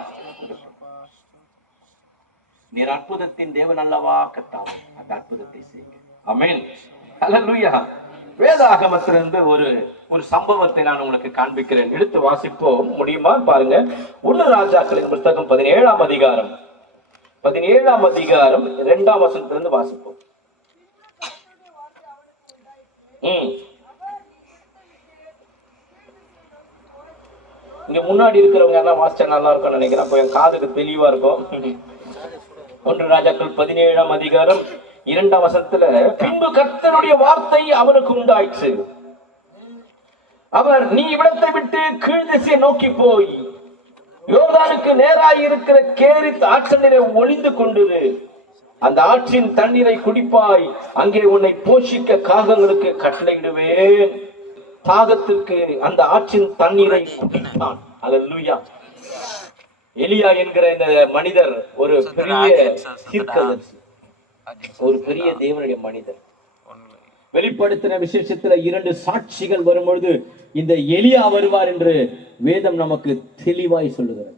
நீர் அற்புதத்தின் தேவன் அல்லவா கர்த்தாவே, அந்த அற்புதத்தை செய்யுங்க. ஆமென். ஹல்லேலூயா. வேதாகமத்திலிருந்து ஒரு சம்பவத்தை நான் உங்களுக்கு காண்பிக்கிறேன். எடுத்து வாசிப்போம், முடியுமா பாருங்க. 1 ராஜாக்களின் புத்தகம் 17ஆம் அதிகாரம் 2ஆம் வசனத்திலிருந்து வாசிப்போம். இங்க முன்னாடி இருக்கிறவங்க எல்லாம் வாசிச்சா நல்லா இருக்கும் நினைக்கிறேன். அப்ப என் காதுக்கு தெளிவா இருக்கும். 1 ராஜாக்கள் 17ஆம் அதிகாரம் 2ஆம் வசனத்துல, பின்பு கர்த்தருடைய வார்த்தை அவனுக்கு உண்டாயிற்று. அவர், நீ இவ்விடத்தை விட்டு கீழ் திசையை நோக்கி போய் யோர்தானுக்கு நேராய் இருக்கிற கேரித் ஆற்றலிலே ஒளிந்து கொண்டிரு. அந்த ஆற்றின் தண்ணீரை குடிப்பாய். அங்கே உன்னை போஷிக்க காகங்களுக்கு கட்டளையிடுவேன். தாகத்திற்கு அந்த ஆற்றின் தண்ணீரை குடித்தான். அல்லேலூயா. எலியா என்கிற இந்த மனிதர் ஒரு பெரிய தீர்க்கதரிசி, ஒரு பெரிய தேவனுடைய மனிதர். வெளிப்படுத்தின விசேஷத்துல 2 சாட்சிகள் வரும்பொழுது இந்த எலியா வருவார் என்று வேதம் நமக்கு தெளிவாய் சொல்லுகிறது.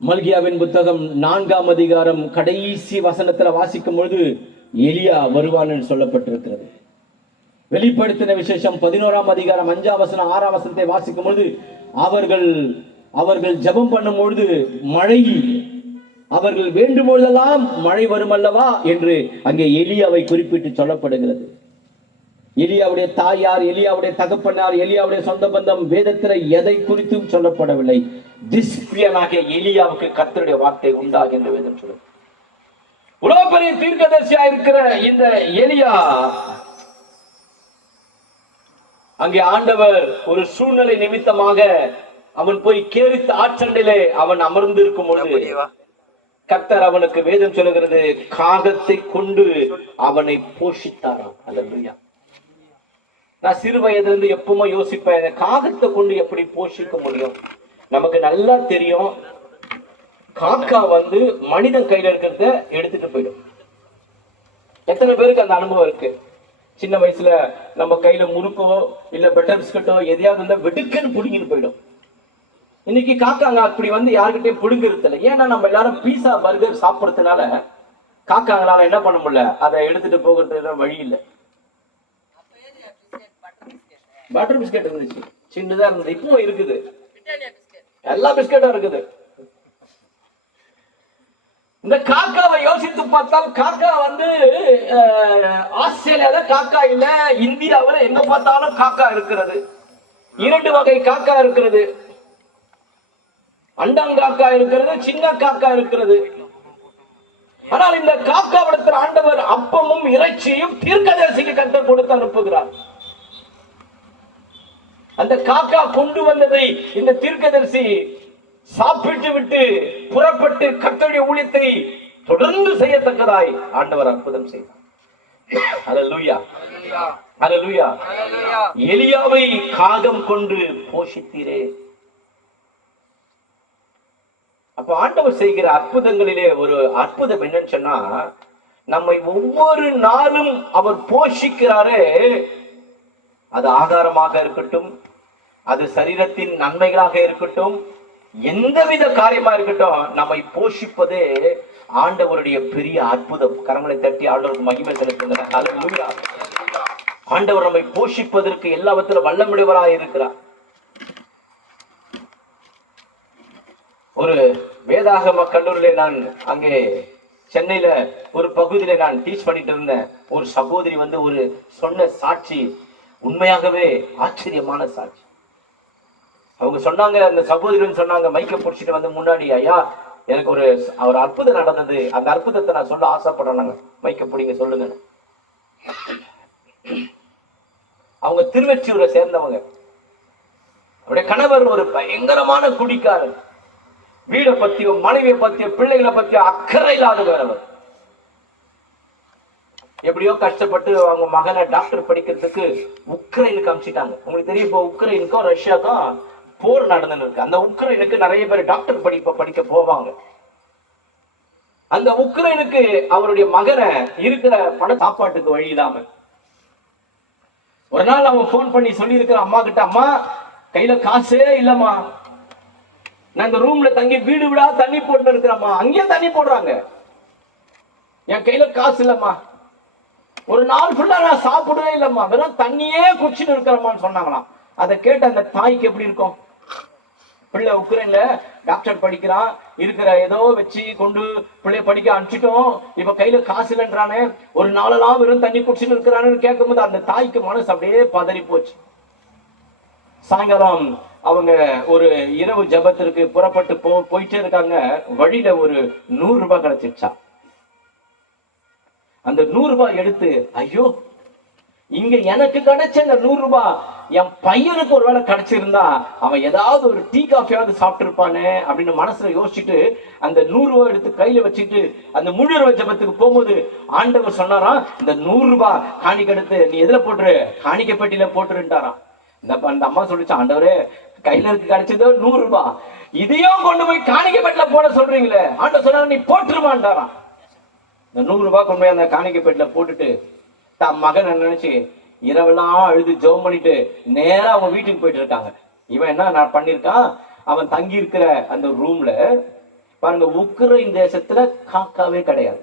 மல்கியாவின் புத்தகம் 4ஆம் அதிகாரம் கடைசி வசனத்துல வாசிக்கும் பொழுது எலியா வருவான் என்று சொல்லப்பட்டிருக்கிறது. வெளிப்படுத்தின விசேஷம் 11ஆம் அதிகாரம் 5ஆம் வசனம் 6ஆம் வசனத்தை வாசிக்கும் பொழுது அவர்கள் ஜெபம் பண்ணும் பொழுது மழை, அவர்கள் வேண்டும் பொழுதெல்லாம் மழை வரும் அல்லவா என்று அங்கே எலியாவை குறிப்பிட்டு சொல்லப்படுகிறது. எலியாவுடைய தாயார், எலியாவுடைய தகப்பனார், எலியாவுடைய சொந்த பந்தம் வேதத்துல எதை குறித்தும் சொல்லப்படவில்லை. திஸ்பியனாக எலியாவுக்கு கர்த்தருடைய வார்த்தை உண்டாக என்று வேதம் சொல்லுது. உலக பெரிய தீர்க்கதரிசியா இருக்கிற இந்த எலியா, அங்கே ஆண்டவர் ஒரு சூழ்நிலை நிமித்தமாக அவன் போய் கேரித் ஆற்றண்டிலே அவன் அமர்ந்து இருக்கும் பொழுது கர்த்தர் அவனுக்கு வேதம் சொல்லுகிறது, காகத்தை கொண்டு அவனை போஷித்தாராம். அல்லேலூயா. நான் சிறு வயதுல இருந்து எப்பவுமே யோசிப்பேன், காகத்தை கொண்டு எப்படி போஷிக்க முடியும்? நமக்கு நல்லா தெரியும், காக்கா மனிதன் கையில இருக்கிறத எடுத்துட்டு போயிடும். எத்தனை பேருக்கு அந்த அனுபவம் இருக்கு? சின்ன வயசுல நம்ம கையில முறுக்கோ இல்ல பட்டர் பிஸ்கட்டோ எதையாவது இருந்தா வெடுக்குன்னு புடிங்கின்னு போயிடும். இன்னைக்கு காக்காங்க அப்படி யாருக்கிட்டையும் புடுங்கிறது இல்லை. ஏன்னா நம்ம எல்லாரும் பீஸா பர்கர் சாப்பிடுறதுனால காக்காங்களால என்ன பண்ண முடியல, அதை எடுத்துட்டு போகிறது வழி இல்லை. பட்டர் பிஸ்கட் இருந்துச்சு, சின்னதா இருந்தது, இப்போ இருக்குது, எல்லா பிஸ்கட்டும் இருக்குது. இந்த காக்காவை யோசித்து பார்த்தால் காக்கா ஆஸ்திரேலியால காக்கா இல்ல, இந்தியாவில் எங்க பார்த்தாலும் காக்கா இருக்கிறது. 2 வகை காக்கா இருக்கிறது. அண்டங்காக்கா இருக்கிறது, சின்ன காக்கா இருக்கிறது. ஆனால் இந்த காக்காவிடத்தில் ஆண்டவர் அப்பமும் இறைச்சியும் தீர்க்கதரிசிக்கு கர்த்தர் கொடுத்து அனுப்புகிறார். அந்த காக்கா கொண்டு வந்ததை இந்த தீர்க்கதரிசி சாப்பிட்டு விட்டு புறப்பட்டு கர்த்தருடைய ஊழியத்தை தொடர்ந்து செய்யத்தக்கதாய் ஆண்டவர் அற்புதம் செய்தார். அல்லேலூயா, அல்லேலூயா. எலியாவை காகம் கொண்டு போஷித்தீரே. அப்ப ஆண்டவர் செய்கிற அற்புதங்களிலே ஒரு அற்புதம் என்னன்னு சொன்னா, நம்மை ஒவ்வொரு நாளும் அவர் போஷிக்கிறாரே. அது ஆகாரமாக இருக்கட்டும், அது சரீரத்தின் நன்மைகளாக இருக்கட்டும், எந்தவித காரியமா இருக்கட்டும், நம்மை போஷிப்பதே ஆண்டவருடைய பெரிய அற்புதம். கரங்களை தட்டி ஆண்டவருக்கு மகிமை செலுத்துங்க. அல்லேலூயா. ஆண்டவர் நம்மை போஷிப்பதற்கு எல்லாவற்றிலும் வல்லமுடையவராக இருக்கிறார். ஒரு வேதாகம கல்லூரியில நான் அங்கே சென்னையில ஒரு பகுதியில நான் டீச் பண்ணிட்டு இருந்தேன். ஒரு சகோதரி ஒரு சொன்ன சாட்சி உண்மையாகவே ஆச்சரியமான சாட்சி. அவங்க சொன்னாங்க, அந்த சகோதரி சொன்னாங்க, மைக்க பிடிச்சிட்டு முன்னாடி, ஐயா எனக்கு ஒரு அற்புதம் நடந்தது, அந்த அற்புதத்தை நான் சொல்ல ஆசைப்படுறாங்க, மைக்க பிடிங்க சொல்லுங்க. அவங்க திருவெற்றியூரை சேர்ந்தவங்க. அவருடைய கணவர் ஒரு பயங்கரமான குடிக்காரர். வீடை பத்தியோ மனைவியை பத்தியோ பிள்ளைகளை பத்தியோ அக்கறை இல்லாதவர். எப்படியோ கஷ்டப்பட்டு அவங்க மகனை டாக்டர் படிக்கிறதுக்கு உக்ரைனுக்கு அனுப்பிச்சிட்டாங்க. உங்களுக்கு தெரியும், இப்போ உக்ரைனுக்கும் ரஷ்யாவுக்கும் போர் நடந்துன்னு இருக்கு. அந்த உக்ரைனுக்கு நிறைய பேர் டாக்டர் படிக்க போவாங்க. அந்த உக்ரைனுக்கு அவருடைய மகனை இருக்கிற பண சாப்பாட்டுக்கு வழி இல்லாம ஒரு நாள் அவன் போன் பண்ணி சொல்லி இருக்கிற அம்மா கிட்ட, அம்மா கையில காசே இல்லம்மா, நான் இந்த ரூம்ல தங்கி வீடு விடா தண்ணி போட்டு இருக்கிறம்மா, அங்கேயே தண்ணி போடுறாங்க, என் கையில காசு இல்லம்மா, ஒரு நாள் ஃபுல்லா நான் சாப்பிடவே இல்லம்மா, வெறும் தண்ணியே குடிச்சுட்டு இருக்கிறம்மான்னு சொன்னாங்களாம். அதை கேட்ட அந்த தாய்க்கு எப்படி இருக்கும்? பிள்ளை உக்ரைன்ல டாக்டர் படிக்கிறான், இருக்கிற ஏதோ வச்சு கொண்டு பிள்ளைய படிக்க அனுப்பிச்சிட்டோம், இப்ப கையில காசு இல்லைன்றானே, ஒரு நாளெல்லாம் வெறும் தண்ணி குடிச்சுட்டு இருக்கிறான்னு கேட்கும் போது அந்த தாய்க்கு மனசு அப்படியே பதறி போச்சு. சாயங்காலம் அவங்க ஒரு இரவு ஜபத்திற்கு புறப்பட்டு போயிட்டே இருக்காங்க. வழியில ஒரு 100 ரூபாய் கிடைச்சிருச்சா. அந்த 100 ரூபாய் எடுத்து, ஐயோ இங்க எனக்கு கிடைச்ச இந்த 100 ரூபாய் என் பையனுக்கு ஒரு வேளை கிடைச்சிருந்தா அவன் ஏதாவது ஒரு டீ காஃபியாவது சாப்பிட்டு இருப்பானே அப்படின்னு மனசுல யோசிச்சுட்டு அந்த 100 ரூபாய் எடுத்து கையில வச்சுட்டு அந்த முழு இரவு ஜபத்துக்கு போகும்போது ஆண்டவர் சொன்னாராம், இந்த 100 ரூபாய் காணிக்கை எடுத்து நீ எதுல போட்டுரு, காணிக்கை பெட்டியில போட்டுருன்ட்டாராம். அந்த அம்மா சொல்லிச்சு, ஆண்டவரே கையில இருக்கு கிடைச்சதோ 100 ரூபாய், இதையும் கொண்டு போய் காணிக்கை பெட்டில போட சொல்றீங்களே. ஆண்டவர் சொன்னாரு, நீ போட்டுருமான்ட்டாராம். இந்த 100 ரூபாய் கொண்டு போய் அந்த காணிக்கை பெட்டில போட்டுட்டு தன் மகன் நினைச்சு இரவெல்லாம் அழுது ஜெபம் பண்ணிட்டு நேரா அவங்க வீட்டுக்கு போயிட்டு இருக்காங்க. இவன் என்ன பண்ணிருக்கான், அவன் தங்கி இருக்கிற அந்த ரூம்ல பாருங்க, உக்ரைன் தேசத்துல காக்காவே கிடையாது.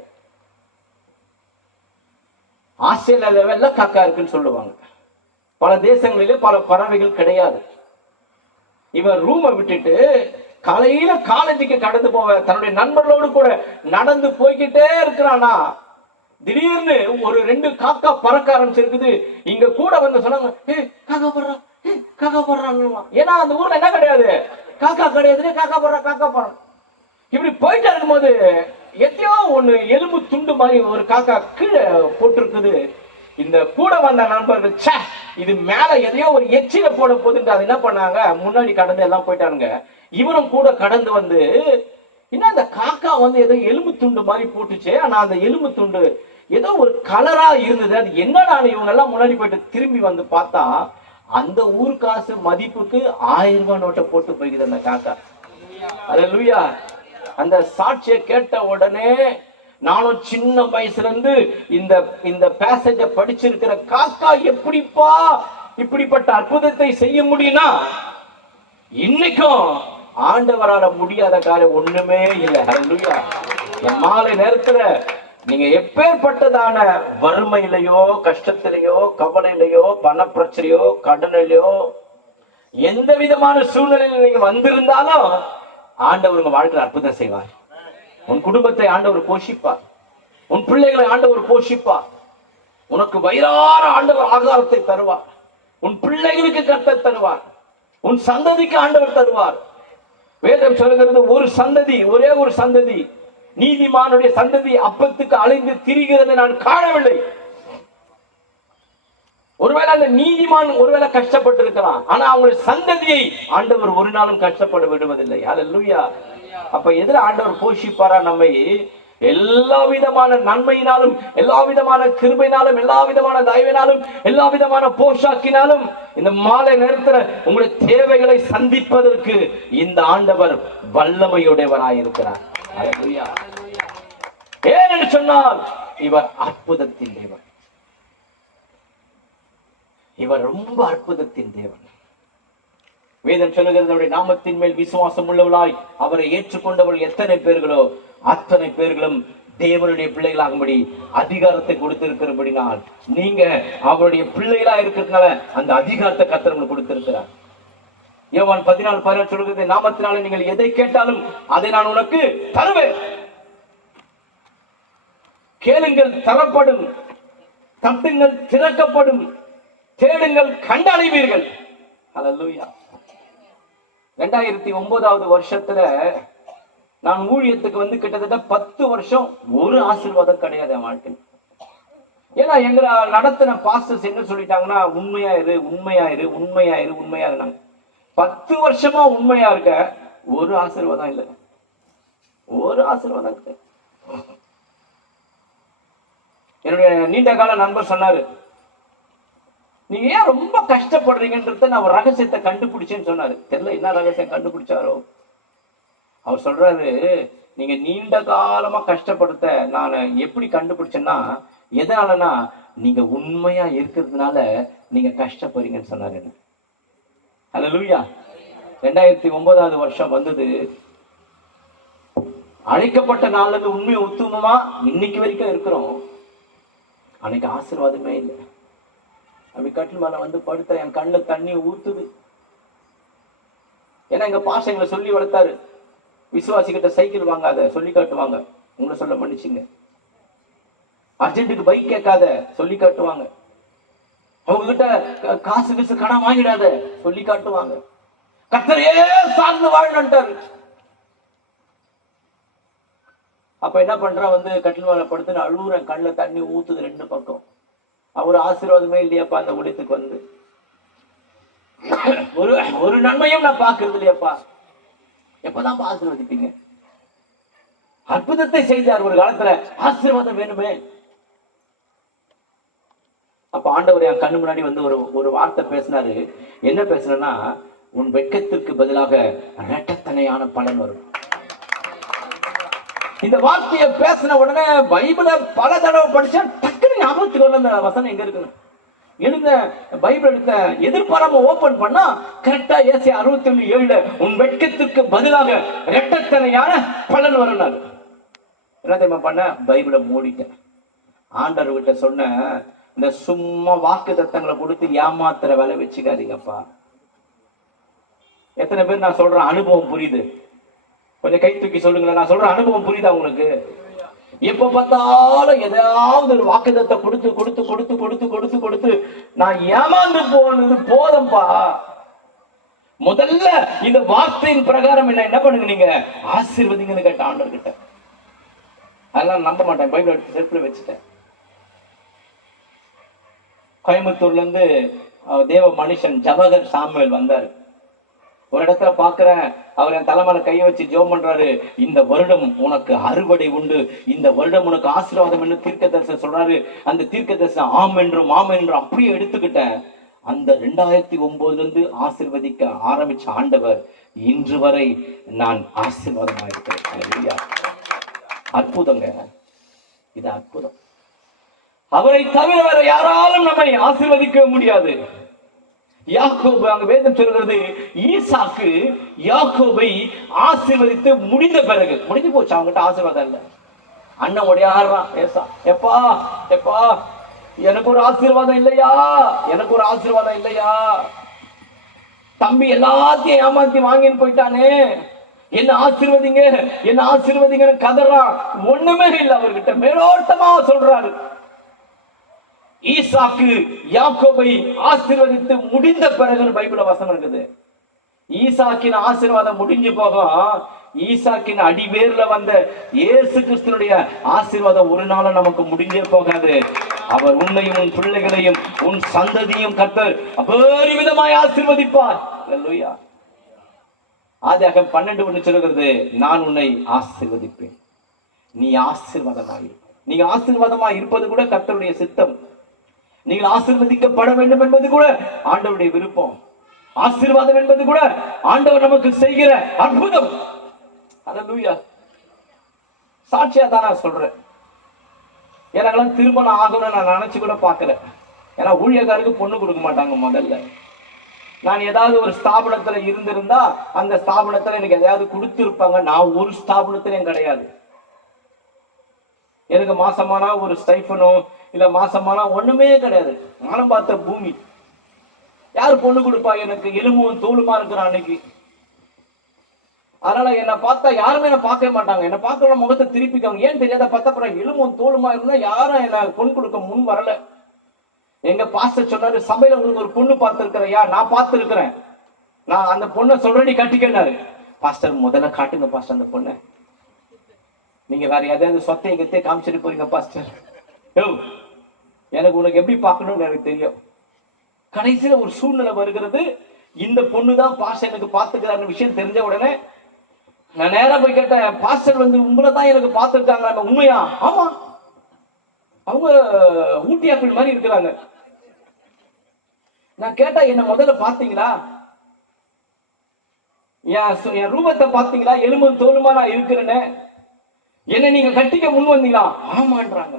ஆஸ்திரேலியால காக்கா இருக்குன்னு சொல்லுவாங்க, பல தேசங்களிலே பல பறவைகள் கிடையாது. இவன் ரூமை விட்டுட்டு காலையில காலேஜுக்கு கடந்து போவ தன்னுடைய நண்பர்களோடு கூட நடந்து போய்கிட்டே இருக்கிறானா, திடீர்னு ஒரு 2 காக்கா பறக்க ஆரம்பிச்சிருக்குது. இங்க கூட சொன்னாங்க, காக்கா போடுறான், காக்கா போடுறான். ஏன்னா அந்த ஊர்ல என்ன கிடையாது, காக்கா கிடையாது, காக்கா போடுறான். இப்படி போயிட்டு இருக்கும்போது எத்தையோ ஒண்ணு எலும்பு துண்டு மாதிரி ஒரு காக்கா கீழே போட்டிருக்குது. இந்த கூட வந்த நண்பர்கள், இது மேல எதையோ ஒரு எச்சில போட போகுதுன்னு அது என்ன பண்ணாங்க, முன்னாடி கடந்து எல்லாம் போயிட்டானுங்க. இவரும் கூட கடந்து வந்து, இன்னும் அந்த காக்கா ஏதோ எலும்பு துண்டு மாதிரி போட்டுச்சு. ஆனா அந்த எலும்பு துண்டு ஏதோ ஒரு கலரா இருந்தது. அது என்னடா, இவங்க எல்லாம் முன்னாடி போயிட்டு திரும்பி வந்து பார்த்தா அந்த ஊர் காசு மதிப்புக்கு 1000 ரூபாய் நோட்டை போட்டு போய்க்குது அந்த காக்கா. அல்லேலூயா. அந்த சாட்சியை கேட்ட உடனே நானும் சின்ன வயசுல இருந்து இந்த பேசேஜ படிச்சிருக்கிற, காக்கா எப்படிப்பா இப்படிப்பட்ட அற்புதத்தை செய்ய முடியும்னா, இன்னைக்கும் ஆண்டவரால முடியாத காரியம் ஒண்ணுமே இல்லை. அல்லேலூயா. மாலை நேரத்துல நீங்க எப்பேற்பட்டதான வறுமையிலையோ கஷ்டத்திலேயோ கவலையிலையோ பண பிரச்சனையோ கடனிலையோ எந்த விதமான சூழ்நிலையில நீங்க வந்திருந்தாலும் ஆண்டவர் உங்க வாழ்க்கையில அற்புதம் செய்வார். உன் குடும்பத்தை ஆண்டவர் போஷிப்பார். உன் பிள்ளைகளை ஆண்டவர் போஷிப்பார். உனக்கு வயிறார ஆண்டவர் ஆகாரத்தை தருவார். உன் பிள்ளைகளுக்கு கர்த்தர் தருவார். உன் சந்ததிக்கு ஆண்டவர் தருவார். வேதம் சொல்கிறது, ஒரு சந்ததி, ஒரே ஒரு சந்ததி, நீதிமானுடைய சந்ததி அப்பத்துக்கு அலைந்து திரிகிறதை நான் காணவில்லை. ஒருவேளை அந்த நீதிமான் ஒருவேளை கஷ்டப்பட்டு இருக்கலாம், ஆனா அவங்களுடைய சந்ததியை ஆண்டவர் ஒரு நாளும் கஷ்டப்பட விடுவதில்லை. அல்லேலூயா. அப்ப எதிர ஆண்டவர் போஷிப்பாரா நம்மை? எல்லா விதமான நன்மையினாலும், எல்லா விதமான கிருபையினாலும், எல்லா விதமான தயவினாலும், எல்லா விதமான போஷாக்கினாலும் இந்த மாலை நேரத்தில் உங்களுடைய தேவைகளை சந்திப்பதற்கு இந்த ஆண்டவர் வல்லமையுடையவராயிருக்கிறார். ஏன் என்று சொன்னால் இவர் அற்புதத்தின் தேவன். இவர் ரொம்ப அற்புதத்தின் தேவன். வேதம் சொல்லுகிறது, நாமத்தின் மேல் விசுவாசம் உள்ளவளாய் அவரை ஏற்றுக்கொண்டவர்கள் எத்தனை பேர்களோ அத்தனை பேர்களும் தேவனுடைய பிள்ளைகளாகும்படி அதிகாரத்தை கொடுத்திருக்கிறபடினால் நீங்க அவருடைய பிள்ளைகளா இருக்கிறதுனால அந்த அதிகாரத்தை கர்த்தர் உங்களுக்கு கொடுத்திருக்கிறார். யோவான் 14:18 சொல்கிறது, நாமத்தினால நீங்கள் எதை கேட்டாலும் அதை நான் உனக்கு தருவேன். கேளுங்கள் தரப்படும், தட்டுங்கள் திறக்கப்படும், தேடுங்கள் கண்டடைவீர்கள். அல்லேலூயா. 2009வது வருஷத்துல நான் ஊழியத்துக்கு வந்து கிட்டத்தட்ட 10 வருஷம் ஒரு ஆசீர்வாதம் கிடையாது என் வாழ்க்கையில். ஏன்னா எங்களை நடத்தின பாஸ்டர்ஸ் என்ன சொல்லிட்டாங்கன்னா, உண்மையாயிரு உண்மையாயிரு உண்மையாயிரு உண்மையாயிரு. 10 வருஷமா உண்மையா இருக்க, ஒரு ஆசீர்வாதம் இல்லை, ஒரு ஆசீர்வாதம் இருக்கு. என்னுடைய நீண்ட கால நண்பர் சொன்னாரு, நீங்க ஏன் ரொம்ப கஷ்டப்படுறீங்கன்றத நான் ஒரு ரகசியத்தை கண்டுபிடிச்சேன்னு சொன்னாரு. தெரியல என்ன ரகசியம் கண்டுபிடிச்சாரோ. அவர் சொல்றாரு, நீங்க நீண்ட காலமா கஷ்டப்படுத்த நான் எப்படி கண்டுபிடிச்சேன்னா, எதனாலனா நீங்க உண்மையா இருக்கிறதுனால நீங்க கஷ்டப்படுறீங்கன்னு சொன்னாரு. அல்லேலூயா. 2009வது வருஷம் வந்தது. அழைக்கப்பட்ட நாள்ல இருந்து உண்மையை உத்துவமா இன்னைக்கு வரைக்கும் இருக்கிறோம். அன்னைக்கு ஆசீர்வாதமே இல்லை. அப்படி கட்டில் மேல வந்து படுத்த என் கண்ணுல தண்ணி ஊத்துது. ஏன்னா எங்க பாஸ்டர் எங்களை சொல்லி வளர்த்தாரு, விசுவாசிக்கிட்ட சைக்கிள் வாங்காத, சொல்லி காட்டுவாங்க. உங்களை சொல்ல மன்னிச்சுங்க. அர்ஜென்ட்டுக்கு பைக் கேட்காத, சொல்லி காட்டுவாங்க. அவங்க கிட்ட காசு கடன் வாங்கிடாத, சொல்லி காட்டுவாங்க. கர்த்தரையே சார்ந்து வாழ்ந்துட்டாரு. அப்ப என்ன பண்றா, வந்து கட்டில் மேல படுத்து அழுவுறேன், கண்ணுல தண்ணி ஊத்துது 2 பக்கம். அவர் ஆசீர்வாதமே இல்லையாப்பா அந்த ஊழியத்துக்கு வந்து. ஒரு நன்மையும் நான் பாக்குறது இல்லையாப்பா. எப்பதான் ஆசீர்வதிப்பீங்க? அற்புதத்தை செய்தார் ஒரு காலத்துல, ஆசீர்வாதம் வேணுமே. அப்ப ஆண்டவர் என் கண்ணு முன்னாடி வந்து ஒரு வார்த்தை பேசினாரு. என்ன பேசுறேன்னா, உன் வெட்கத்திற்கு பதிலாக இரட்டத்தனையான பலன் வரும். இந்த வார்த்தையை பேசின உடனே பைபிளை பல தடவை படிச்சேன். டக்குனு ஞாபகத்துக்கு வரல அந்த வசனம் எங்க இருக்குன்னு. எழுந்த பைபிள் எடுத்த எதிர்பாராம ஓபன் பண்ணா கரெக்டா ஏசாயா 61:7 உன் வெட்கத்துக்கு பதிலாக இரட்டத்தனையான பலன் வரும்னாரு. என்ன தெரியுமா பண்ண? பைபிளை மூடிட்டேன். ஆண்டவர் கிட்ட சொன்ன, இந்த சும்மா வாக்கு தத்தங்களை கொடுத்து ஏமாத்துற வேலை வச்சுக்காதீங்கப்பா. எத்தனை பேர் நான் சொல்றேன் அனுபவம் புரியுது? கொஞ்சம் கை தூக்கி சொல்லுங்களேன். நான் சொல்ற அனுபவம் புரியுதா உங்களுக்கு? எப்ப பார்த்தாலும் ஏதாவது ஒரு வாக்குதத்தை கொடுத்து கொடுத்து கொடுத்து கொடுத்து கொடுத்து கொடுத்து நான் ஏமாந்து போனது போதும்பா. முதல்ல இந்த வார்த்தையின் பிரகாரம் என்ன பண்ணுங்க, நீங்க ஆசீர்வதிங்கன்னு கேட்ட ஆண்டவர் கிட்ட. அதெல்லாம் நம்ப மாட்டேன். பைபிள் எடுத்து செல்ஃப்ல வச்சுட்டேன். கோயம்புத்தூர்ல இருந்து தேவ மனுஷன் ஜவஹர் சாமுவேல் வந்தாரு. ஒரு இடத்துல பாக்குறேன், அவர் என் தலைமையில கையை வச்சு ஜெபம் பண்றாரு. இந்த வருடம் உனக்கு அறுவடை உண்டு, இந்த வருடம் உனக்கு ஆசீர்வாதம் என்று தீர்க்க தரிசனம் சொல்றாரு. அந்த தீர்க்க தரிசனம் ஆம் என்றும் அப்படியே எடுத்துக்கிட்டேன். அந்த 2009 இருந்து ஆசீர்வதிக்க ஆரம்பிச்ச ஆண்டவர் இன்று வரை நான் ஆசீர்வாதமா இருக்கிறேன். அற்புதங்க, இது அற்புதம். அவரை தவிர வேற யாராலும் நம்மை ஆசீர்வதிக்க முடியாது. யாக்கோபு, அங்க வேதம் சொல்கிறது, ஈசாக்கு யாக்கோபை ஆசீர்வதித்து முடிந்த பிறகு முடிஞ்சு போச்சு, அவங்ககிட்ட ஆசீர்வாதம் இல்லை. அண்ணன் உடையாடுறான், ஏசா, எப்பா எப்பா எனக்கு ஒரு ஆசீர்வாதம் இல்லையா, எனக்கு ஒரு ஆசீர்வாதம் இல்லையா. தம்பி எல்லாத்தையும் ஏமாத்தி வாங்கின்னு போயிட்டானே, என்ன ஆசீர்வதிங்க, என்ன ஆசீர்வதிங்க கதறான். ஒண்ணுமே இல்லை அவர்கிட்ட. மேலோட்டமா சொல்றாரு. ஈசாக்கு யாக்கோபை ஆசீர்வதித்து முடிந்த பிறகு பைபிள்ல வசனம் இருக்குது. ஈசாக்கின் ஆசீர்வாதம் முடிஞ்சு போகும். ஈசாக்கின் அடிவேர்ல வந்த இயேசு கிறிஸ்துனுடைய ஆசீர்வாதம் ஒரு நாளும் நமக்கு முடிஞ்சே போகாது. அவர் உன்னையும் உன் பிள்ளைகளையும் உன் சந்ததியும் கர்த்தர் அபரிமிதமாய் ஆசீர்வதிப்பார். அல்லேலூயா. ஆதியாகமம் 12:1 சொல்கிறது, நான் உன்னை ஆசீர்வதிப்பேன், நீ ஆசீர்வாதமாய். நீங்க ஆசீர்வாதமாய் இருப்பது கூட கர்த்தருடைய சித்தம். நீங்கள் ஆசீர்வதிக்கப்பட வேண்டும் என்பது கூட ஆண்டவருடைய விருப்பம். ஆசீர்வாதம் என்பது கூட ஆண்டவர் நமக்கு செய்கிற அற்புதம். அல்லேலூயா. சாட்சியா தான் நான் சொல்றேன். எனக்கெல்லாம் திருமணம் ஆகணும்னு நான் நினைச்சு கூட பார்க்கல. ஏன்னா ஊழியக்காருக்கு பொண்ணு கொடுக்க மாட்டாங்க முதல்ல. நான் ஏதாவது ஒரு ஸ்தாபனத்துல இருந்திருந்தா அந்த ஸ்தாபனத்துல எனக்கு எதாவது கொடுத்துருப்பாங்க. நான் ஒரு ஸ்தாபனத்திலையும் கிடையாது. எனக்கு மாசமானா ஒரு ஸ்டைஃபனோ இல்ல மாசமானா ஒண்ணுமே கிடையாது. மானம் பார்த்த பூமி. யார் பொண்ணு கொடுப்பா எனக்கு? எலும்பும் தோலுமா இருக்கிற அன்னைக்கு. அதனால என்னை பார்த்தா யாருமே என்ன பார்க்க மாட்டாங்க. என்ன பார்க்கற முகத்தை திருப்பிக்காங்க. ஏன் தெரியாத பார்த்தா எலும்பும் தோலுமா இருந்தா யாரும் என்ன பொண்ணு கொடுக்க முன் வரல. எங்க பாஸ்டர் சொன்னாரு, சபையில உங்களுக்கு ஒரு பொண்ணு பார்த்திருக்கிறையா? நான் பார்த்திருக்கிறேன், நான் அந்த பொண்ணை சொல்றேன், நீ கட்டிக்கினாரு. பாஸ்டர் முதல்ல காட்டுங்க பாஸ்டர் அந்த பொண்ணை. நீங்க வேற எதாவது சொத்தை எங்கத்தே காமிச்சிட்டு போறீங்க பாஸ்டர். எனக்கு உனக்கு எப்படி பார்க்கணும்னு எனக்கு தெரியும். கடைசியில ஒரு சூழ்நிலை வருகிறது. இந்த பொண்ணுதான் பாஸ்டர் எனக்கு பார்த்துக்கிறாருன்னு விஷயம் தெரிஞ்ச உடனே நான் நேரம் போய் கேட்டேன், பாஸ்டர் உங்களை தான் எனக்கு பார்த்துருக்காங்க. உண்மையா? ஆமா, அவங்க ஊட்டி ஆப்பிள் மாதிரி இருக்கிறாங்க. நான் கேட்டா, என்ன முதல்ல பாத்தீங்களா? என் ரூபத்தை பாத்தீங்களா? எலும்பும் தோலுமா நான் இருக்கிறேன்னு. என்ன நீங்க கட்டிக்க முன் வந்தீங்களா? ஆமான்றாங்க.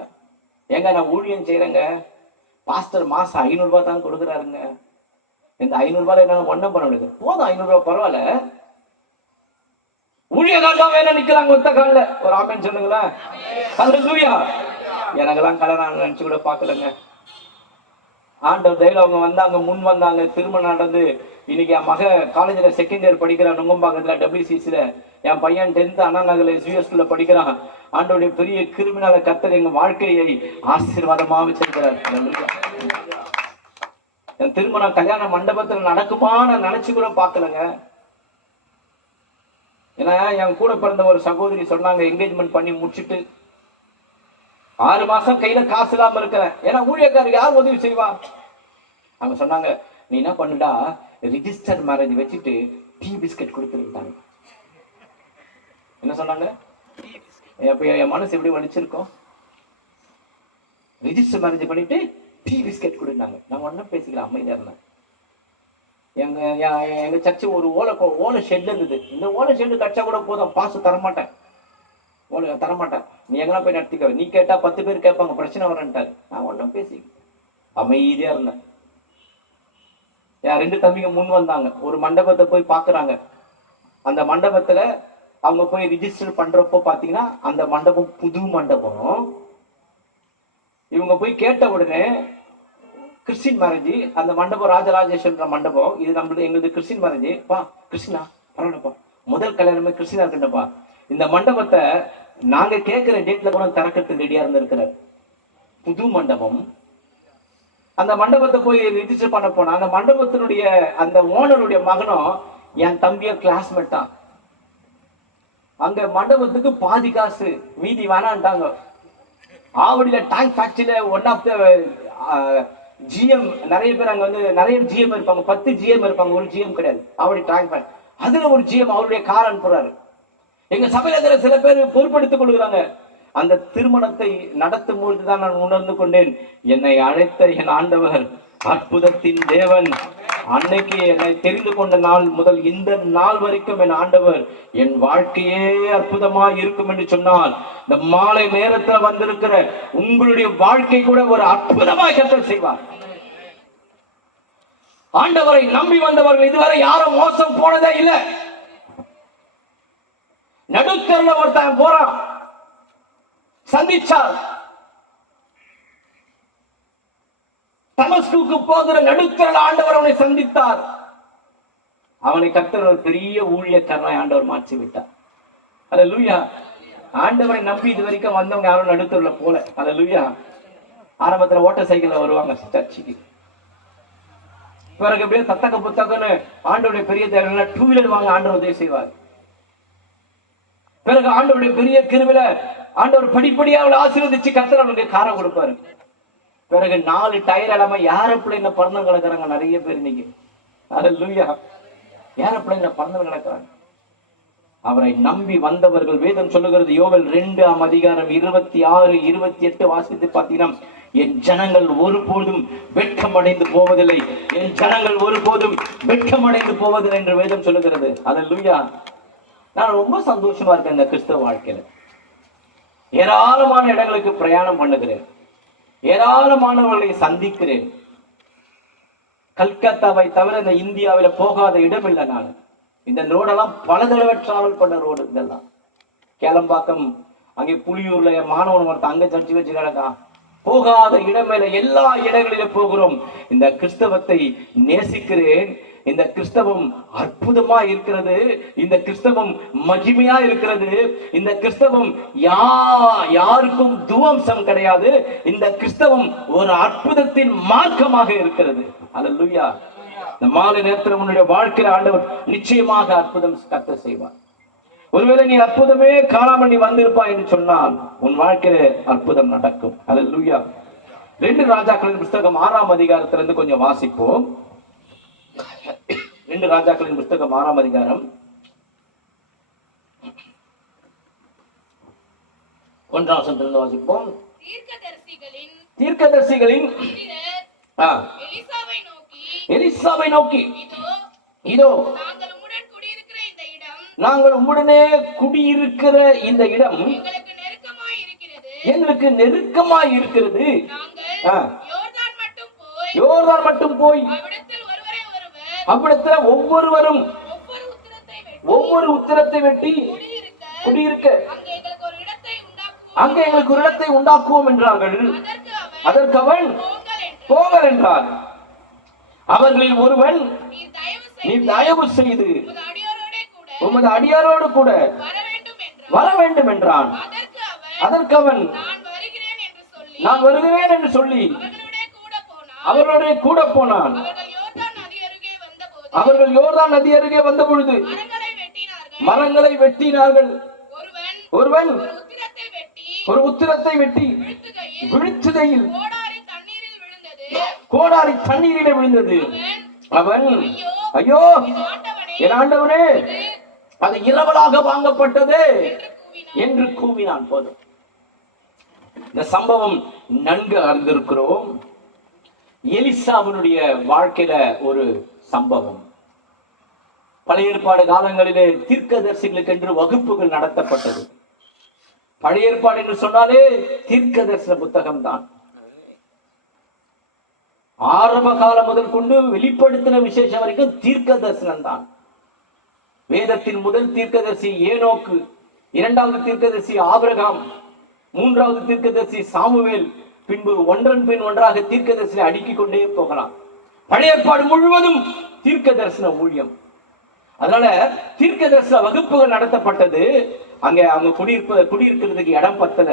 ஏங்க நான் ஊழியம் செய்யறேங்க, பாஸ்டர் மாசம் 500 ரூபாய் தான் கொடுக்குறாருங்க. இந்த 500 ரூபாய் என்னால ஒண்ணும் பண்ண முடியாது. போதும் 500 ரூபாய் பரவாயில்ல. ஊழியக்காரன் தான் வேலை நிக்கிறாங்க ஒத்த கால. ஒரு ஆமென் சொல்லுங்களேன். அல்லேலூயா. எனக்கெல்லாம் கல்யாணம் நினைச்சு கூட பாக்கலங்க. ஆண்டவர் தயவுல அவங்க வந்தாங்க, முன் வந்தாங்க. திருமணம் நடந்து இன்னைக்கு என் மக காலேஜ்ல செகண்ட் இயர் படிக்கிறான். நுங்கம்பாக்கத்துல WCCல. என் பையன் 10th அண்ணா நகர்ல SVSல படிக்கிறான். ஆண்டவருடைய பெரிய கிருமினால கர்த்தர் எங்க வாழ்க்கையை ஆசீர்வாதமா வச்சிருக்கிறார். என் திருமணம் கல்யாண மண்டபத்துல நடக்குமா நான் நினைச்சு கூட பாக்கலங்க. ஏன்னா என் கூட பிறந்த ஒரு சகோதரி சொன்னாங்க, என்கேஜ்மெண்ட் பண்ணி முடிச்சுட்டு 6 மாசம் கையில காசு இல்லாம இருக்கிறேன். ஏன்னா ஊழியக்காரருக்கு யார் உதவி செய்வா? அவங்க சொன்னாங்க, நீ என்ன பண்ணுடா, ரிஜிஸ்டர் மேரேஜ் வச்சுட்டு டீ பிஸ்கட் கொடுத்துருந்தாங்க. என்ன சொன்னாங்க? என் மனசு எப்படி வலிச்சிருக்கோம். ரிஜிஸ்டர் மேரேஜ் பண்ணிட்டு டீ பிஸ்கட் கொடுத்தாங்க. நான் ஒன்னும் பேசிக்கலாம், அமைதியா இருந்தேன். எங்க சர்ச்சு ஒரு ஓலை ஷெட் இருந்தது. இந்த ஓலை ஷெட் கட்சா கூட போதும், பாசு தரமாட்டேன், ஓலை தரமாட்டேன், நீ எங்கெல்லாம் போய் நடத்திக்க, நீ கேட்டா 10 பேர் கேட்பாங்க, பிரச்சனை வரேன்ட்டாரு. நான் ஒன்னும் பேசி அமைதியா இருந்தேன். என் 2 தம்பிங்க முன் வந்தாங்க. ஒரு மண்டபத்தை போய் பாக்குறாங்க. அந்த மண்டபத்துல அவங்க போய் ரிஜிஸ்டர் பண்றப்போ பாத்தீங்கன்னா அந்த மண்டபம் புது மண்டபம். இவங்க போய் கேட்ட உடனே கிறிஸ்டின் மேரேஜ், அந்த மண்டபம் ராஜராஜேஸ்வர மண்டபம், இது நம்மளுக்கு எங்களுக்கு கிறிஸ்டின் மேரேஜ். பா கிறிஸ்டினா பரவாயில்லப்பா, முதல் கல்யாணமே கிறிஸ்டினா இருக்கட்டப்பா. இந்த மண்டபத்தை நாங்க கேட்கிற டேட்ல கூட திறக்கிறதுக்கு ரெடியா இருந்திருக்கிறார். புது மண்டபம். அந்த மண்டபத்தை போய் ரிஜிஸ்டர் பண்ண போனா அந்த மண்டபத்தினுடைய அந்த ஓனருடைய மகனும் என் தம்பிய கிளாஸ்மேட் தான். அங்க மண்டபத்துக்கு பாதி காசு, மீதி வேணான்ட்டாங்க. ஆவடியில டேங்க் ஃபேக்டரியில ஒன் ஆஃப் த GM, நிறைய பேர் அங்க நிறைய GM இருப்பாங்க, 10 GM இருப்பாங்க, ஒரு GM கிடையாது. ஆவடி டேங்க் ஃபேக்டரி, அதுல ஒரு GM அவருடைய கார் அனுப்புறாரு. எங்க சபையில சில பேர் பொறுப்பெடுத்துக் கொள்கிறாங்க. அந்த திருமணத்தை நடத்தும் பொழுதுதான் நான் உணர்ந்து கொண்டேன், என்னை அழைத்த என் ஆண்டவர் அற்புதத்தின் தேவன். அன்னைக்கு என்னை தெரிந்து கொண்ட நாள் முதல் இந்த நாள் வரைக்கும் என் ஆண்டவர் என் வாழ்க்கையே அற்புதமா இருக்கும் என்று சொன்னால், இந்த மாலை நேரத்துல வந்திருக்கிற உங்களுடைய வாழ்க்கை கூட ஒரு அற்புதமாய் கர்த்தர் செய்வார். ஆண்டவரை நம்பி வந்தவர்கள் இதுவரை யாரும் மோசம் போனதே இல்லை. நடுத்தருல ஒருத்தன் போறான், சந்திச்சார். தமஸ்குக்கு போகிற நடுத்தருல ஆண்டவர் அவனை சந்தித்தார். அவனை கர்த்தர் ஒரு பெரிய ஊழியக்காரனாய் ஆண்டவர் மாற்றி விட்டார். அல்லேலூயா. ஆண்டவரை நம்பி இது வரைக்கும் வந்தவங்க யாரும் நடுத்தூர்ல போல. அல்லேலூயா. ஆரம்பத்துல ஓட்டர் சைக்கிள்ல வருவாங்க சர்ச்சுக்கு. பிறகு அப்படியே தத்தக்க புத்தகன்னு ஆண்டவருடைய பெரிய தேவையில்லை டூ வீலர் வாங்க ஆண்டவர் உதவி செய்வார். பிறகு ஆண்டவருடைய பெரிய கிருபையில ஆண்டவர் படிப்படியா அவளை ஆசீர்வதிச்சு கர்த்தர் அவனுக்கு காரம் கொடுப்பாரு. பிறகு 4 டயர் இல்லாம ஏரோப்ளேன்ல பறந்து கிடக்குறாங்க நிறைய பேர் இன்னைக்கு. அல்லேலூயா. ஏரோப்ளேன்ல பறந்து கிடக்குறாங்க. அவரை நம்பி வந்தவர்கள் வேதம் சொல்லுகிறது, யோவேல் 2ஆம் அதிகாரம் 26, 28 வாசித்து பார்த்தீங்கன்னா, என் ஜனங்கள் ஒருபோதும் வெட்கமடைந்து போவதில்லை, என் ஜனங்கள் ஒருபோதும் வெட்கமடைந்து போவதில்லை என்று வேதம் சொல்லுகிறது. அல்லேலூயா. நான் ரொம்ப சந்தோஷமா இருக்கேன் இந்த கிறிஸ்தவ வாழ்க்கையில. ஏராளமான இடங்களுக்கு பிரயாணம் பண்ணுகிறேன், ஏராளமானவர்களை சந்திக்கிறேன். கல்கத்தாவை தவிர இந்த இந்தியாவில போகாத இடம் இல்லை. நான் இந்த ரோடெல்லாம் பல தடவை டிராவல் பண்ண ரோடு. இதெல்லாம் கேளம்பாக்கம், அங்கே புலியூர்ல என் மாணவன் ஒருத்தன் அங்க சர்ச்சை வச்சு கிடக்கான். போகாத இடமேல எல்லா இடங்களிலும் போகிறோம். இந்த கிறிஸ்தவத்தை நேசிக்கிறேன். இந்த கிறிஸ்தவம் அற்புதமா இருக்கிறது, இந்த கிறிஸ்தவம் மகிமையா இருக்கிறது, இந்த கிறிஸ்தவம் யாருக்கும் துவம்சம் கிடையாது. இந்த கிறிஸ்தவம் ஒரு அற்புதத்தின் மார்க்கமாக இருக்கிறது. அல்லேலூயா. இந்த மாலை நேரத்தில் உன்னுடைய வாழ்க்கையில ஆண்டவர் நிச்சயமாக அற்புதம் கர்த்தர் செய்வார். ஒருவேளை நீ அற்புதமே காணாமல் நீ வந்திருப்பாய் என்று சொன்னால் உன் வாழ்க்கையில அற்புதம் நடக்கும். அல்லேலூயா. 2 ராஜாக்களின் புத்தகம் 6ஆம் அதிகாரத்திலிருந்து கொஞ்சம் வாசிப்போம். 2 ராஜாக்களின் புத்தகம் 6ஆம் அதிகாரம் 1ஆம் வசனத்திலிருந்து வாசிப்போம். தீர்க்கதரிசிகளின் எலிசாவை நோக்கி, இதோ நாங்கள் உம்முடனே குடியிருக்கிற இந்த இடம் எங்களுக்கு நெருக்கமாய் இருக்கிறது. யோர்தான் மட்டும் போய் அவ்விடத்துல ஒவ்வொருவரும் ஒவ்வொரு உத்திரத்தை வெட்டி குடியிருக்க அங்கே எங்களுக்கு ஒரு இடத்தை உண்டாக்குவோம் என்றார்கள். அதற்கு அவன் போங்கள் என்றார். அவர்களில் ஒருவன், நீ தயவு செய்து உமது அடியாரோடு கூட வர வேண்டும் என்றான். அதற்கு அவன், நான் வருகிறேன் என்று சொல்லி அவர்களுடைய கூட போனான். அவர்கள் யோர்தான் நதி அருகே வந்த பொழுது மரங்களை வெட்டினார்கள். ஒருவன் ஒரு உத்திரத்தை வெட்டி வீழ்த்துகையில் கோடாரி தண்ணீரிலே விழுந்தது. அவன், ஐயோ என் ஆண்டவனே, அது இரவலாக வாங்கப்பட்டது என்று கூவினான். போதும். இந்த சம்பவம் நன்கு அறிந்திருக்கிறோம். எலிசாவினுடைய வாழ்க்கையில ஒரு சம்பவம். பழைய ஏற்பாடு காலங்களிலே தீர்க்கதரிசிகளுக்கு என்று வகுப்புகள் நடத்தப்பட்டது. பழைய ஏற்பாடு என்று சொன்னாலே தீர்க்க தரிசன புத்தகம் தான். ஆரம்ப காலம் முதல் கொண்டு வெளிப்படுத்தின விசேஷம் வரைக்கும் தீர்க்க தரிசனம் தான். வேதத்தின் முதல் தீர்க்கதரிசி ஏனோக்கு, 2வது தீர்க்கதரிசி ஆபிரகாம், 3வது தீர்க்கதரிசி சாமுவேல், பின்பு ஒன்றன் பின் ஒன்றாக தீர்க்கதரிசனை அடுக்கிக் கொண்டே போகலாம். பழைய ஏற்பாடு முழுவதும் தீர்க்க தரிசன ஊழியம். அதனால தீர்க்க தரிசன வகுப்புகள் நடத்தப்பட்டது. அங்க அவங்க குடியிருக்கிறதுக்கு இடம் பத்தல.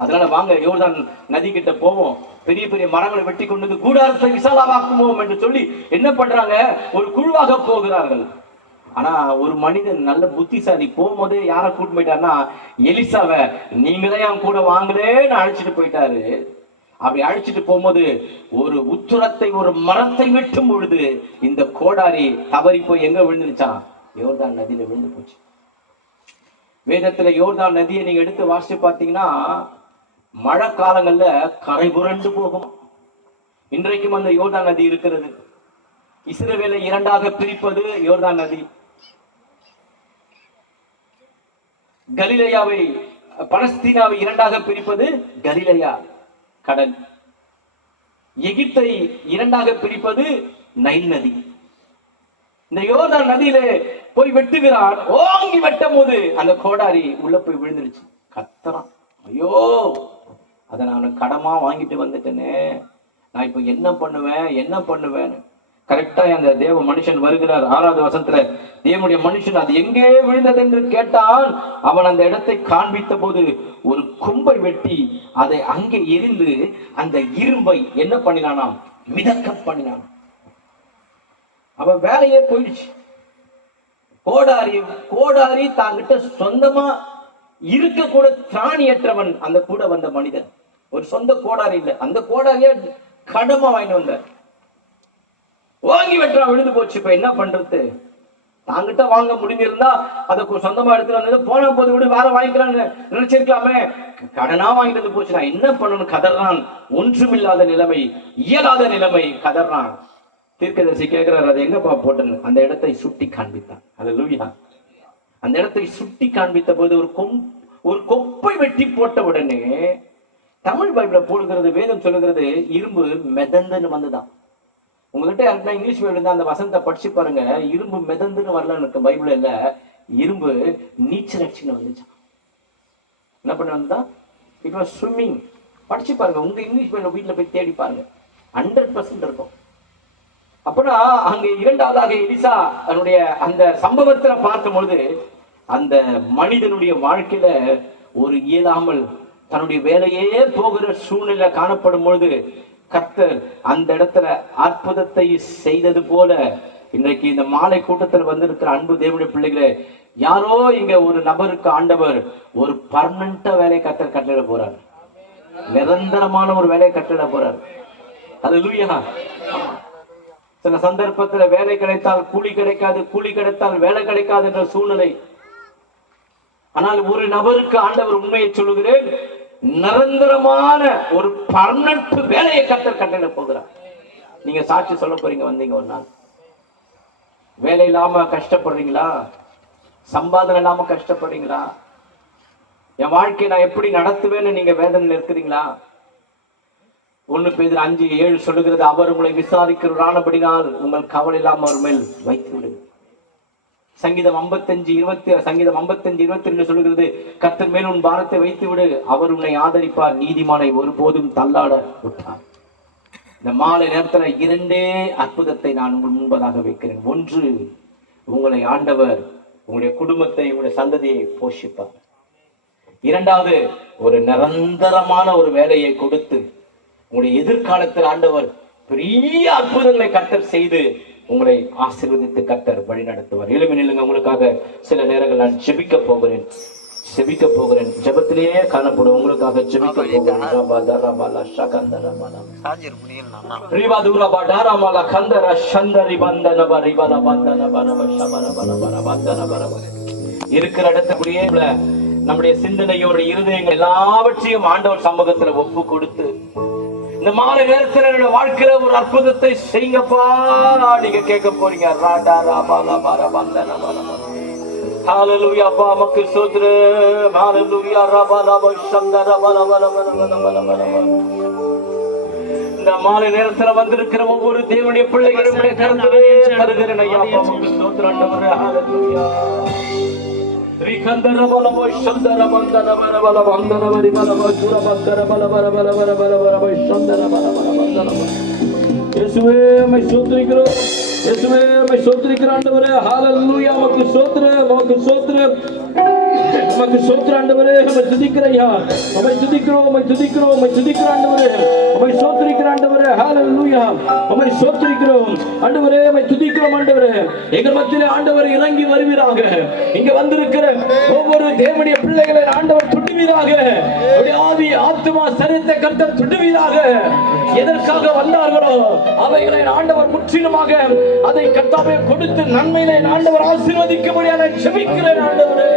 அதனால வாங்க யோர்தான் நதி கிட்ட போவோம், பெரிய பெரிய மரங்களை வெட்டி கொண்டு கூடாரத்தை விசாலமாக்குவோம் என்று சொல்லி என்ன பண்றாங்க, ஒரு குழுவாக போகிறார்கள். ஆனா ஒரு மனிதன் நல்ல புத்திசாலி போகும்போது யாரை கூட்டு போயிட்டாருன்னா எலிசாவை, நீங்களே அவன் கூட வாங்கலேன்னு அழைச்சிட்டு போயிட்டாரு. அப்படி அழைச்சிட்டு போகும்போது ஒரு உத்துரத்தை, ஒரு மரத்தை வெட்டும் பொழுது இந்த கோடாரி தவறி போய் எங்க விழுந்துருச்சான், யோர்தான் நதியில விழுந்து போச்சு. வேதத்துல யோர்தான் நதியை நீங்க எடுத்து வாசிச்சு பார்த்தீங்கன்னா மழை காலங்கள்ல கரை புரண்டு போகும். இன்றைக்கும் அந்த யோர்தான் நதி இருக்கிறது. இஸ்ரவேலை 2ஆக பிரிப்பது யோர்தான் நதி. கலிலேயாவை, பலஸ்தீனாவை 2ஆக பிரிப்பது கலிலேயா கடல். எகிப்தை 2ஆக பிரிப்பது நைல் நதி. இந்த யோர்தான் நதியிலே போய் வெட்டுகிறான். ஓங்கி வெட்டும் போது அந்த கோடாரி உள்ள போய் விழுந்துருச்சு. கத்தறான், ஐயோ அதை நான் கடமா வாங்கிட்டு வந்துட்டேனே, நான் இப்ப என்ன பண்ணுவேன். கரெக்டா அந்த தேவ மனுஷன் வருகிறார். 6வது வசனத்துல தேவனுடைய மனுஷன் அது எங்கே விழுந்தது என்று கேட்டான். அவன் அந்த இடத்தை காண்பித்த போது ஒரு கொம்பை வெட்டி அதை அங்கே எரிந்து அந்த இரும்பை என்ன பண்ணினானாம், மிதக்க பண்ணினான். அவன் வேலையே போயிடுச்சு. கோடாரி தாங்கிட்ட சொந்தமா இருக்க கூட திராணியற்றவன் அந்த கூட வந்த மனிதன். ஒரு சொந்த கோடாரி இல்லை, அந்த கோடாரியே கடமா வாங்கிட்டு வந்த வாங்கி வெட்டுறான், விழுந்து போச்சு. இப்ப என்ன பண்றது? தாங்கிட்ட வாங்க முடிஞ்சிருந்தா அதுக்கு சொந்தமா எடுத்துட்டு வந்தது போன போது விட வேற வாங்கிக்கலாம்னு நினைச்சிருக்கலாமே. கடனா வாங்கிட்டு போச்சு. நான் என்ன பண்ணணும் கதறான். ஒன்றுமில்லாத நிலைமை, இயலாத நிலைமை, கதறான். தீர்க்கதரிசி கேட்கிறார், அது எங்கப்பா போட்டேன்னு. அந்த இடத்தை சுட்டி காண்பித்தான். அல்லேலூயா. அந்த இடத்தை சுட்டி காண்பித்த போது ஒரு கொப்பை வெட்டி போட்ட உடனே தமிழ் பைபிள போடுகிறது, வேதம் சொல்லுகிறது இரும்பு மெதந்துன்னு வந்துதான். உங்ககிட்ட யாருன்னா இங்கிலீஷ் பைபிள் அந்த வசனத்தை படிச்சு பாருங்க. இரும்பு மெதந்துன்னு வரலான்னு இருக்கு பைபிள் இல்ல, இரும்பு நீச்சல் அடிச்சுன்னு வந்துச்சான். என்ன பண்ண வந்தா இட் வாஸ் ஸ்விம்மிங். படிச்சு பாருங்க, உங்க இங்கிலீஷ் பைபிள் வீட்டுல போய் தேடி பாருங்க, 100% இருக்கும். அப்பனா அங்க 2வதாக எலிசா அதனுடைய அந்த சம்பவத்துல பார்க்கும்பொழுது அந்த மனிதனுடைய வாழ்க்கையில ஒரு இயலாமல் தன்னுடைய வேலையே போகிற சூழ்நிலை காணப்படும் பொழுது கர்த்தர் அந்த இடத்துல அற்புதத்தை செய்தது போல இன்றைக்கு இந்த மாலை கூட்டத்தில் வந்திருக்கிற அன்பு தேவனுடைய பிள்ளைகளே, யாரோ இங்க ஒரு நபருக்கு ஆண்டவர் ஒரு பர்மனண்டா வேலை கர்த்தர் கட்டளை போறார். நிரந்தரமான ஒரு வேலையை கட்டளை போறார். அல்லேலூயா. சில சந்தர்ப்பத்துல வேலை கிடைத்தால் கூலி கிடைக்காது, கூலி கிடைத்தால் வேலை கிடைக்காது என்ற சூழ்நிலை. ஆனால் ஒரு நபருக்கு ஆண்டவர் உண்மையை சொல்லுகிறேன், நிரந்தரமான ஒரு பர்மனன்ட் வேலையை கர்த்தர் கட்டளை போகிறார். நீங்க சாட்சி சொல்ல போறீங்க. வந்தீங்க ஒரு நாள் வேலை இல்லாம கஷ்டப்படுறீங்களா, சம்பாதனை இல்லாம கஷ்டப்படுறீங்களா, என் வாழ்க்கையை நான் எப்படி நடத்துவேன்னு நீங்க வேதனையில் இருக்கிறீங்களா? 1 பேதுரு 5:7 சொல்லுகிறது, அவர் உங்களை விசாரிக்கிறவரானபடினால் உங்கள் கவலை இல்லாம அவர் மேல் வைத்து விடுங்க. சங்கீதம் 55:22 சொல்லுகிறது, கர்த்தர் மேல் உன் பாரத்தை வைத்து விடு, அவர் உன்னை ஆதரிப்பார், நீதிமானை ஒருபோதும் தள்ளாட விட்டார். இந்த மாலை நேரத்துல 2 அற்புதத்தை நான் உங்கள் முன்பதாக வைக்கிறேன். 1, உங்களை ஆண்டவர் உங்களுடைய குடும்பத்தை உங்களுடைய சந்ததியை போஷிப்பார். 2வது, ஒரு நிரந்தரமான ஒரு வேலையை கொடுத்து உங்களுடைய எதிர்காலத்தில் ஆண்டவர் பெரிய அற்புதங்களை கர்த்தர் செய்து உங்களை ஆசீர்வதித்து கர்த்தர் வழி நடத்துவார். எழுமி நில்லுங்க. உங்களுக்காக சில நேரங்கள் நான் ஜெபிக்க போகிறேன். ஜெபத்திலேயே காணப்படும். உங்களுக்காக ஜெபிக்க போகிறேன். இருக்கிற இடத்துக்குள்ளேயே நம்முடைய சிந்தனையோட இருதயங்கள் எல்லாவற்றையும் ஆண்டவர் சமூகத்துல ஒப்பு கொடுத்து இந்த மாலை நேரத்துல வாழ்க்கையில ஒரு அற்புதத்தை செய்யுங்கப்பா நீங்க கேட்க போறீங்க. ஹalleluya அப்பா மக்கு ஸ்தோத்திரம். ஹalleluya இந்த மாலை நேரத்துல வந்திருக்கிற ஒவ்வொரு தேவனுடைய பிள்ளைகளுடைய கருத்துவே தருகிறேன் ஐயா. அப்பா மக்கு ஸ்தோத்திரம் ஆண்டவரே. ஹalleluya ரிகந்தர பலமோ சந்தர மந்தன பலபல வந்தன வரி பலமோ சுர பக்கர பலபல பலபல பலபல சந்தர பலபல வந்தன. இயேசுவே மை ஸ்தோத்திரிக்கிறோம். இயேசுவே மை ஸ்தோத்திரிக்கிறோம் ஆண்டவரே. ஹalleluya உமக்கு ஸ்தோத்திரம். உமக்கு ஸ்தோத்திரம். உமக்கு ஸ்தோத்திரம் ஆண்டவரே. உம்மை துதிக்கிறோம் ஐயா. உம்மை துதிக்கிறோம். உம்மை துதிக்கிறோம். உம்மை துதிக்கிறோம் ஆண்டவரே. உம்மை ஸ்தோத்திரிக்கிறோம் ஆண்டவரே. ஹalleluya உம்மை ஸ்தோத்திரிக்கிறோம் ஆண்டவரே. உம்மை துதிக்கிறோம் ஆண்டவரே. எங்கள் மத்தியிலே ஆண்டவர் இறங்கி வருவீராக. இங்க வந்திருக்கிற ஒவ்வொரு தேவனுடைய பிள்ளைகளை ஆண்டவர் துண்டுவீராக. ஆவி ஆத்துமா சரீரத்தை கர்த்தர் துண்டுவீராக. எதற்காக வந்தார்களோ அவைகளை ஆண்டவர் முற்றிலுமாக அதை கர்த்தாவே கொடுத்து நன்மையிலே ஆண்டவர் ஆசீர்வதிக்கும்படியாக ஜெபிக்கிறேன் ஆண்டவரே.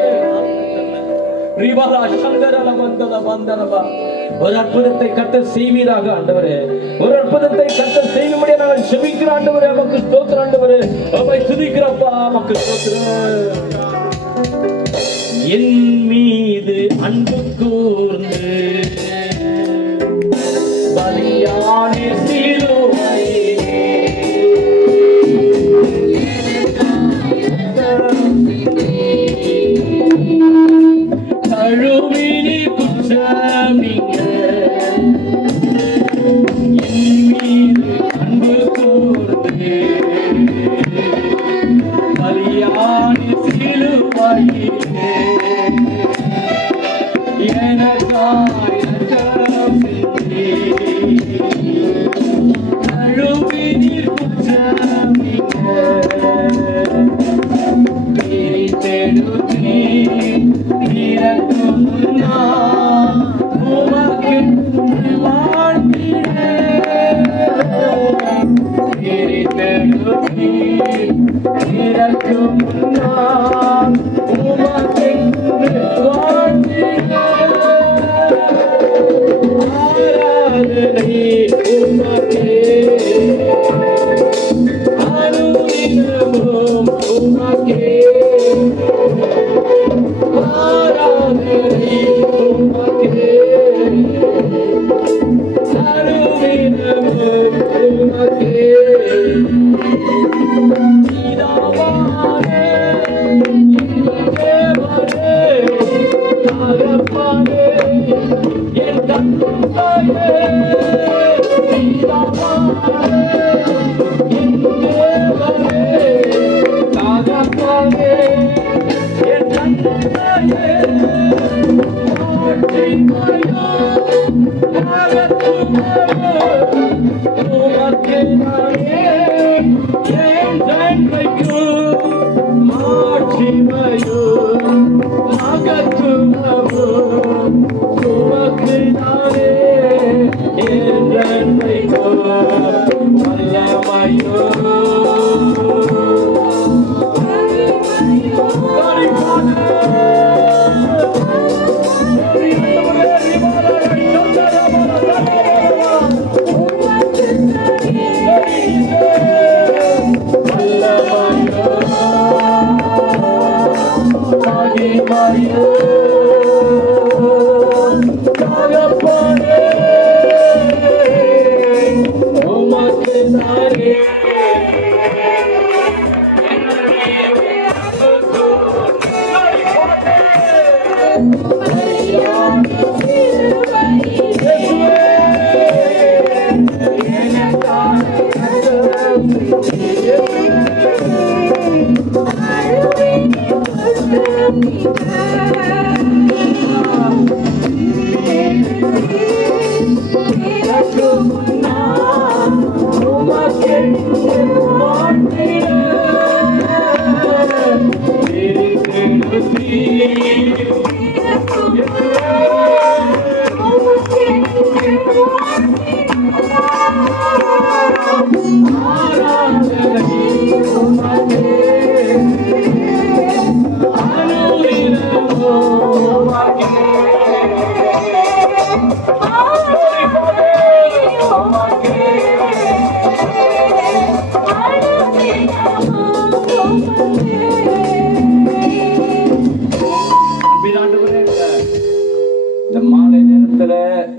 ஒரு அற்புதத்தை கர்த்தர் செய்வீராக ஆண்டவரே. ஒரு அற்புதத்தை கர்த்தர் செய்யும்படியாக நாங்கள் ஜெபிக்கிறோம் ஆண்டவரே. நமக்கு ஸ்தோத்திரம் ஆண்டவரே. உம்மை துதிக்கிறப்பா. நமக்கு ஸ்தோத்திரம். என் மீது அன்பு கூர்ந்து பலியானே சிலுவையிலே தழுவினி குற்றம் நீங்க. என் மீது அன்பு கூர்ந்து சிலுவையிலே எனக்காய் ரத்தம் சிந்தி கழுவி நீர் குற்றமில்ல பிரித்தெடுத்தீ பிறக்கும் நான் உமக்கென்று வாழ்ந்திட பிரித்தெடுத்தீ பிறக்கும் நான் உமக்கென்று வாழ்ந்திட ஆராதனை உமக்கே அனுதினமும் உமக்கே ஆராதனை உமக்கே அனுதினமும் உமக்கே பிதாவானே தேவனே தகப்பனே என் தந்தையே பிதாவானே என் தேவனே தகப்பனே என் தந்தையே ஆட்சிமையோ அகற்றுமையோ உமக்கே நானே என் தந்தைக்கும் மாட்சிமையோ அகற்றுமையோ உமக்கே நானே என் தந்தைக்கும் வல்லமையோ இந்த மாலை நேரத்துல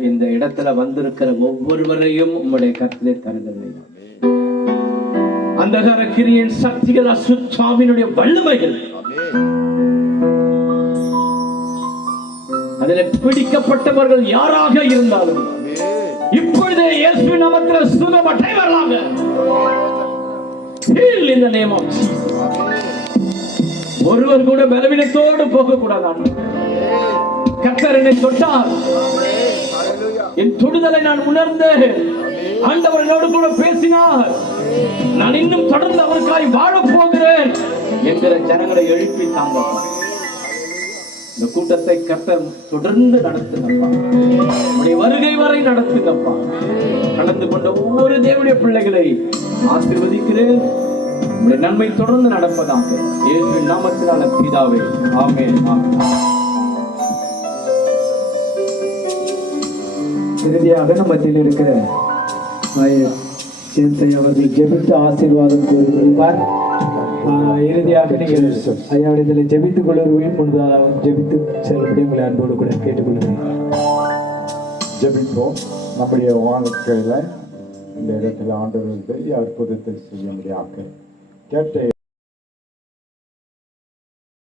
இந்த இடத்துல வந்திருக்கிற ஒவ்வொருவரையும் உம்முடைய கருத்திலே தருகிறேன். அந்தகார கிரியின் சக்திகள், அசுத்தாவினுடைய வல்லமைகள், அதில் பிடிக்கப்பட்டவர்கள் யாராக இருந்தாலும் இப்பொழுதே இயேசுவின் நாமத்தில் சுகமடைவர்களாக. Heal in the name of Jesus. ஒருவர் கூட பலவீனத்தோடு போக கூடாது. கர்த்தர் என்னை தொட்டார், என் தொடுதலை நான் உணர்ந்தேன், ஆண்டவர் என்னோடு கூட பேசினார், நான் இன்னும் தொடர்ந்து அவருக்காய் வாழப் போகிறேன் என்கிற ஜனங்களை எழுப்பி தாங்க. இந்த கூட்டத்தை கர்த்தர் தொடர்ந்து நடத்துங்கப்பா, உடைய வருகை வரை நடத்துங்கப்பா. கலந்து கொண்ட ஒவ்வொரு தேவனுடைய பிள்ளைகளை ஆசீர்வதிக்கிறேன். உடைய நன்மை தொடர்ந்து நடப்பதாக இயேசுவின் நாமத்தினால பிதாவே, ஆமென். இறுதியாக நம்ம மத்தியில் இருக்கிற அவர்கள் ஜெபித்து ஆசீர்வாதம் கூறுவார். இறுதியாக நீங்கள் ஐயாவிடத்தில் ஜெபித்துக் கொள்ளுவேன், முன்பதாக ஜெபித்து செல்லும்படி உங்களை அன்போடு கூட கேட்டுக்கொள்கிறேன். ஜெபிப்போம். நம்முடைய வாழ்க்கையில் இந்த இடத்துல ஆண்டவர்கள் பெரிய அற்புதத்தை செய்ய முடியாது கேட்ட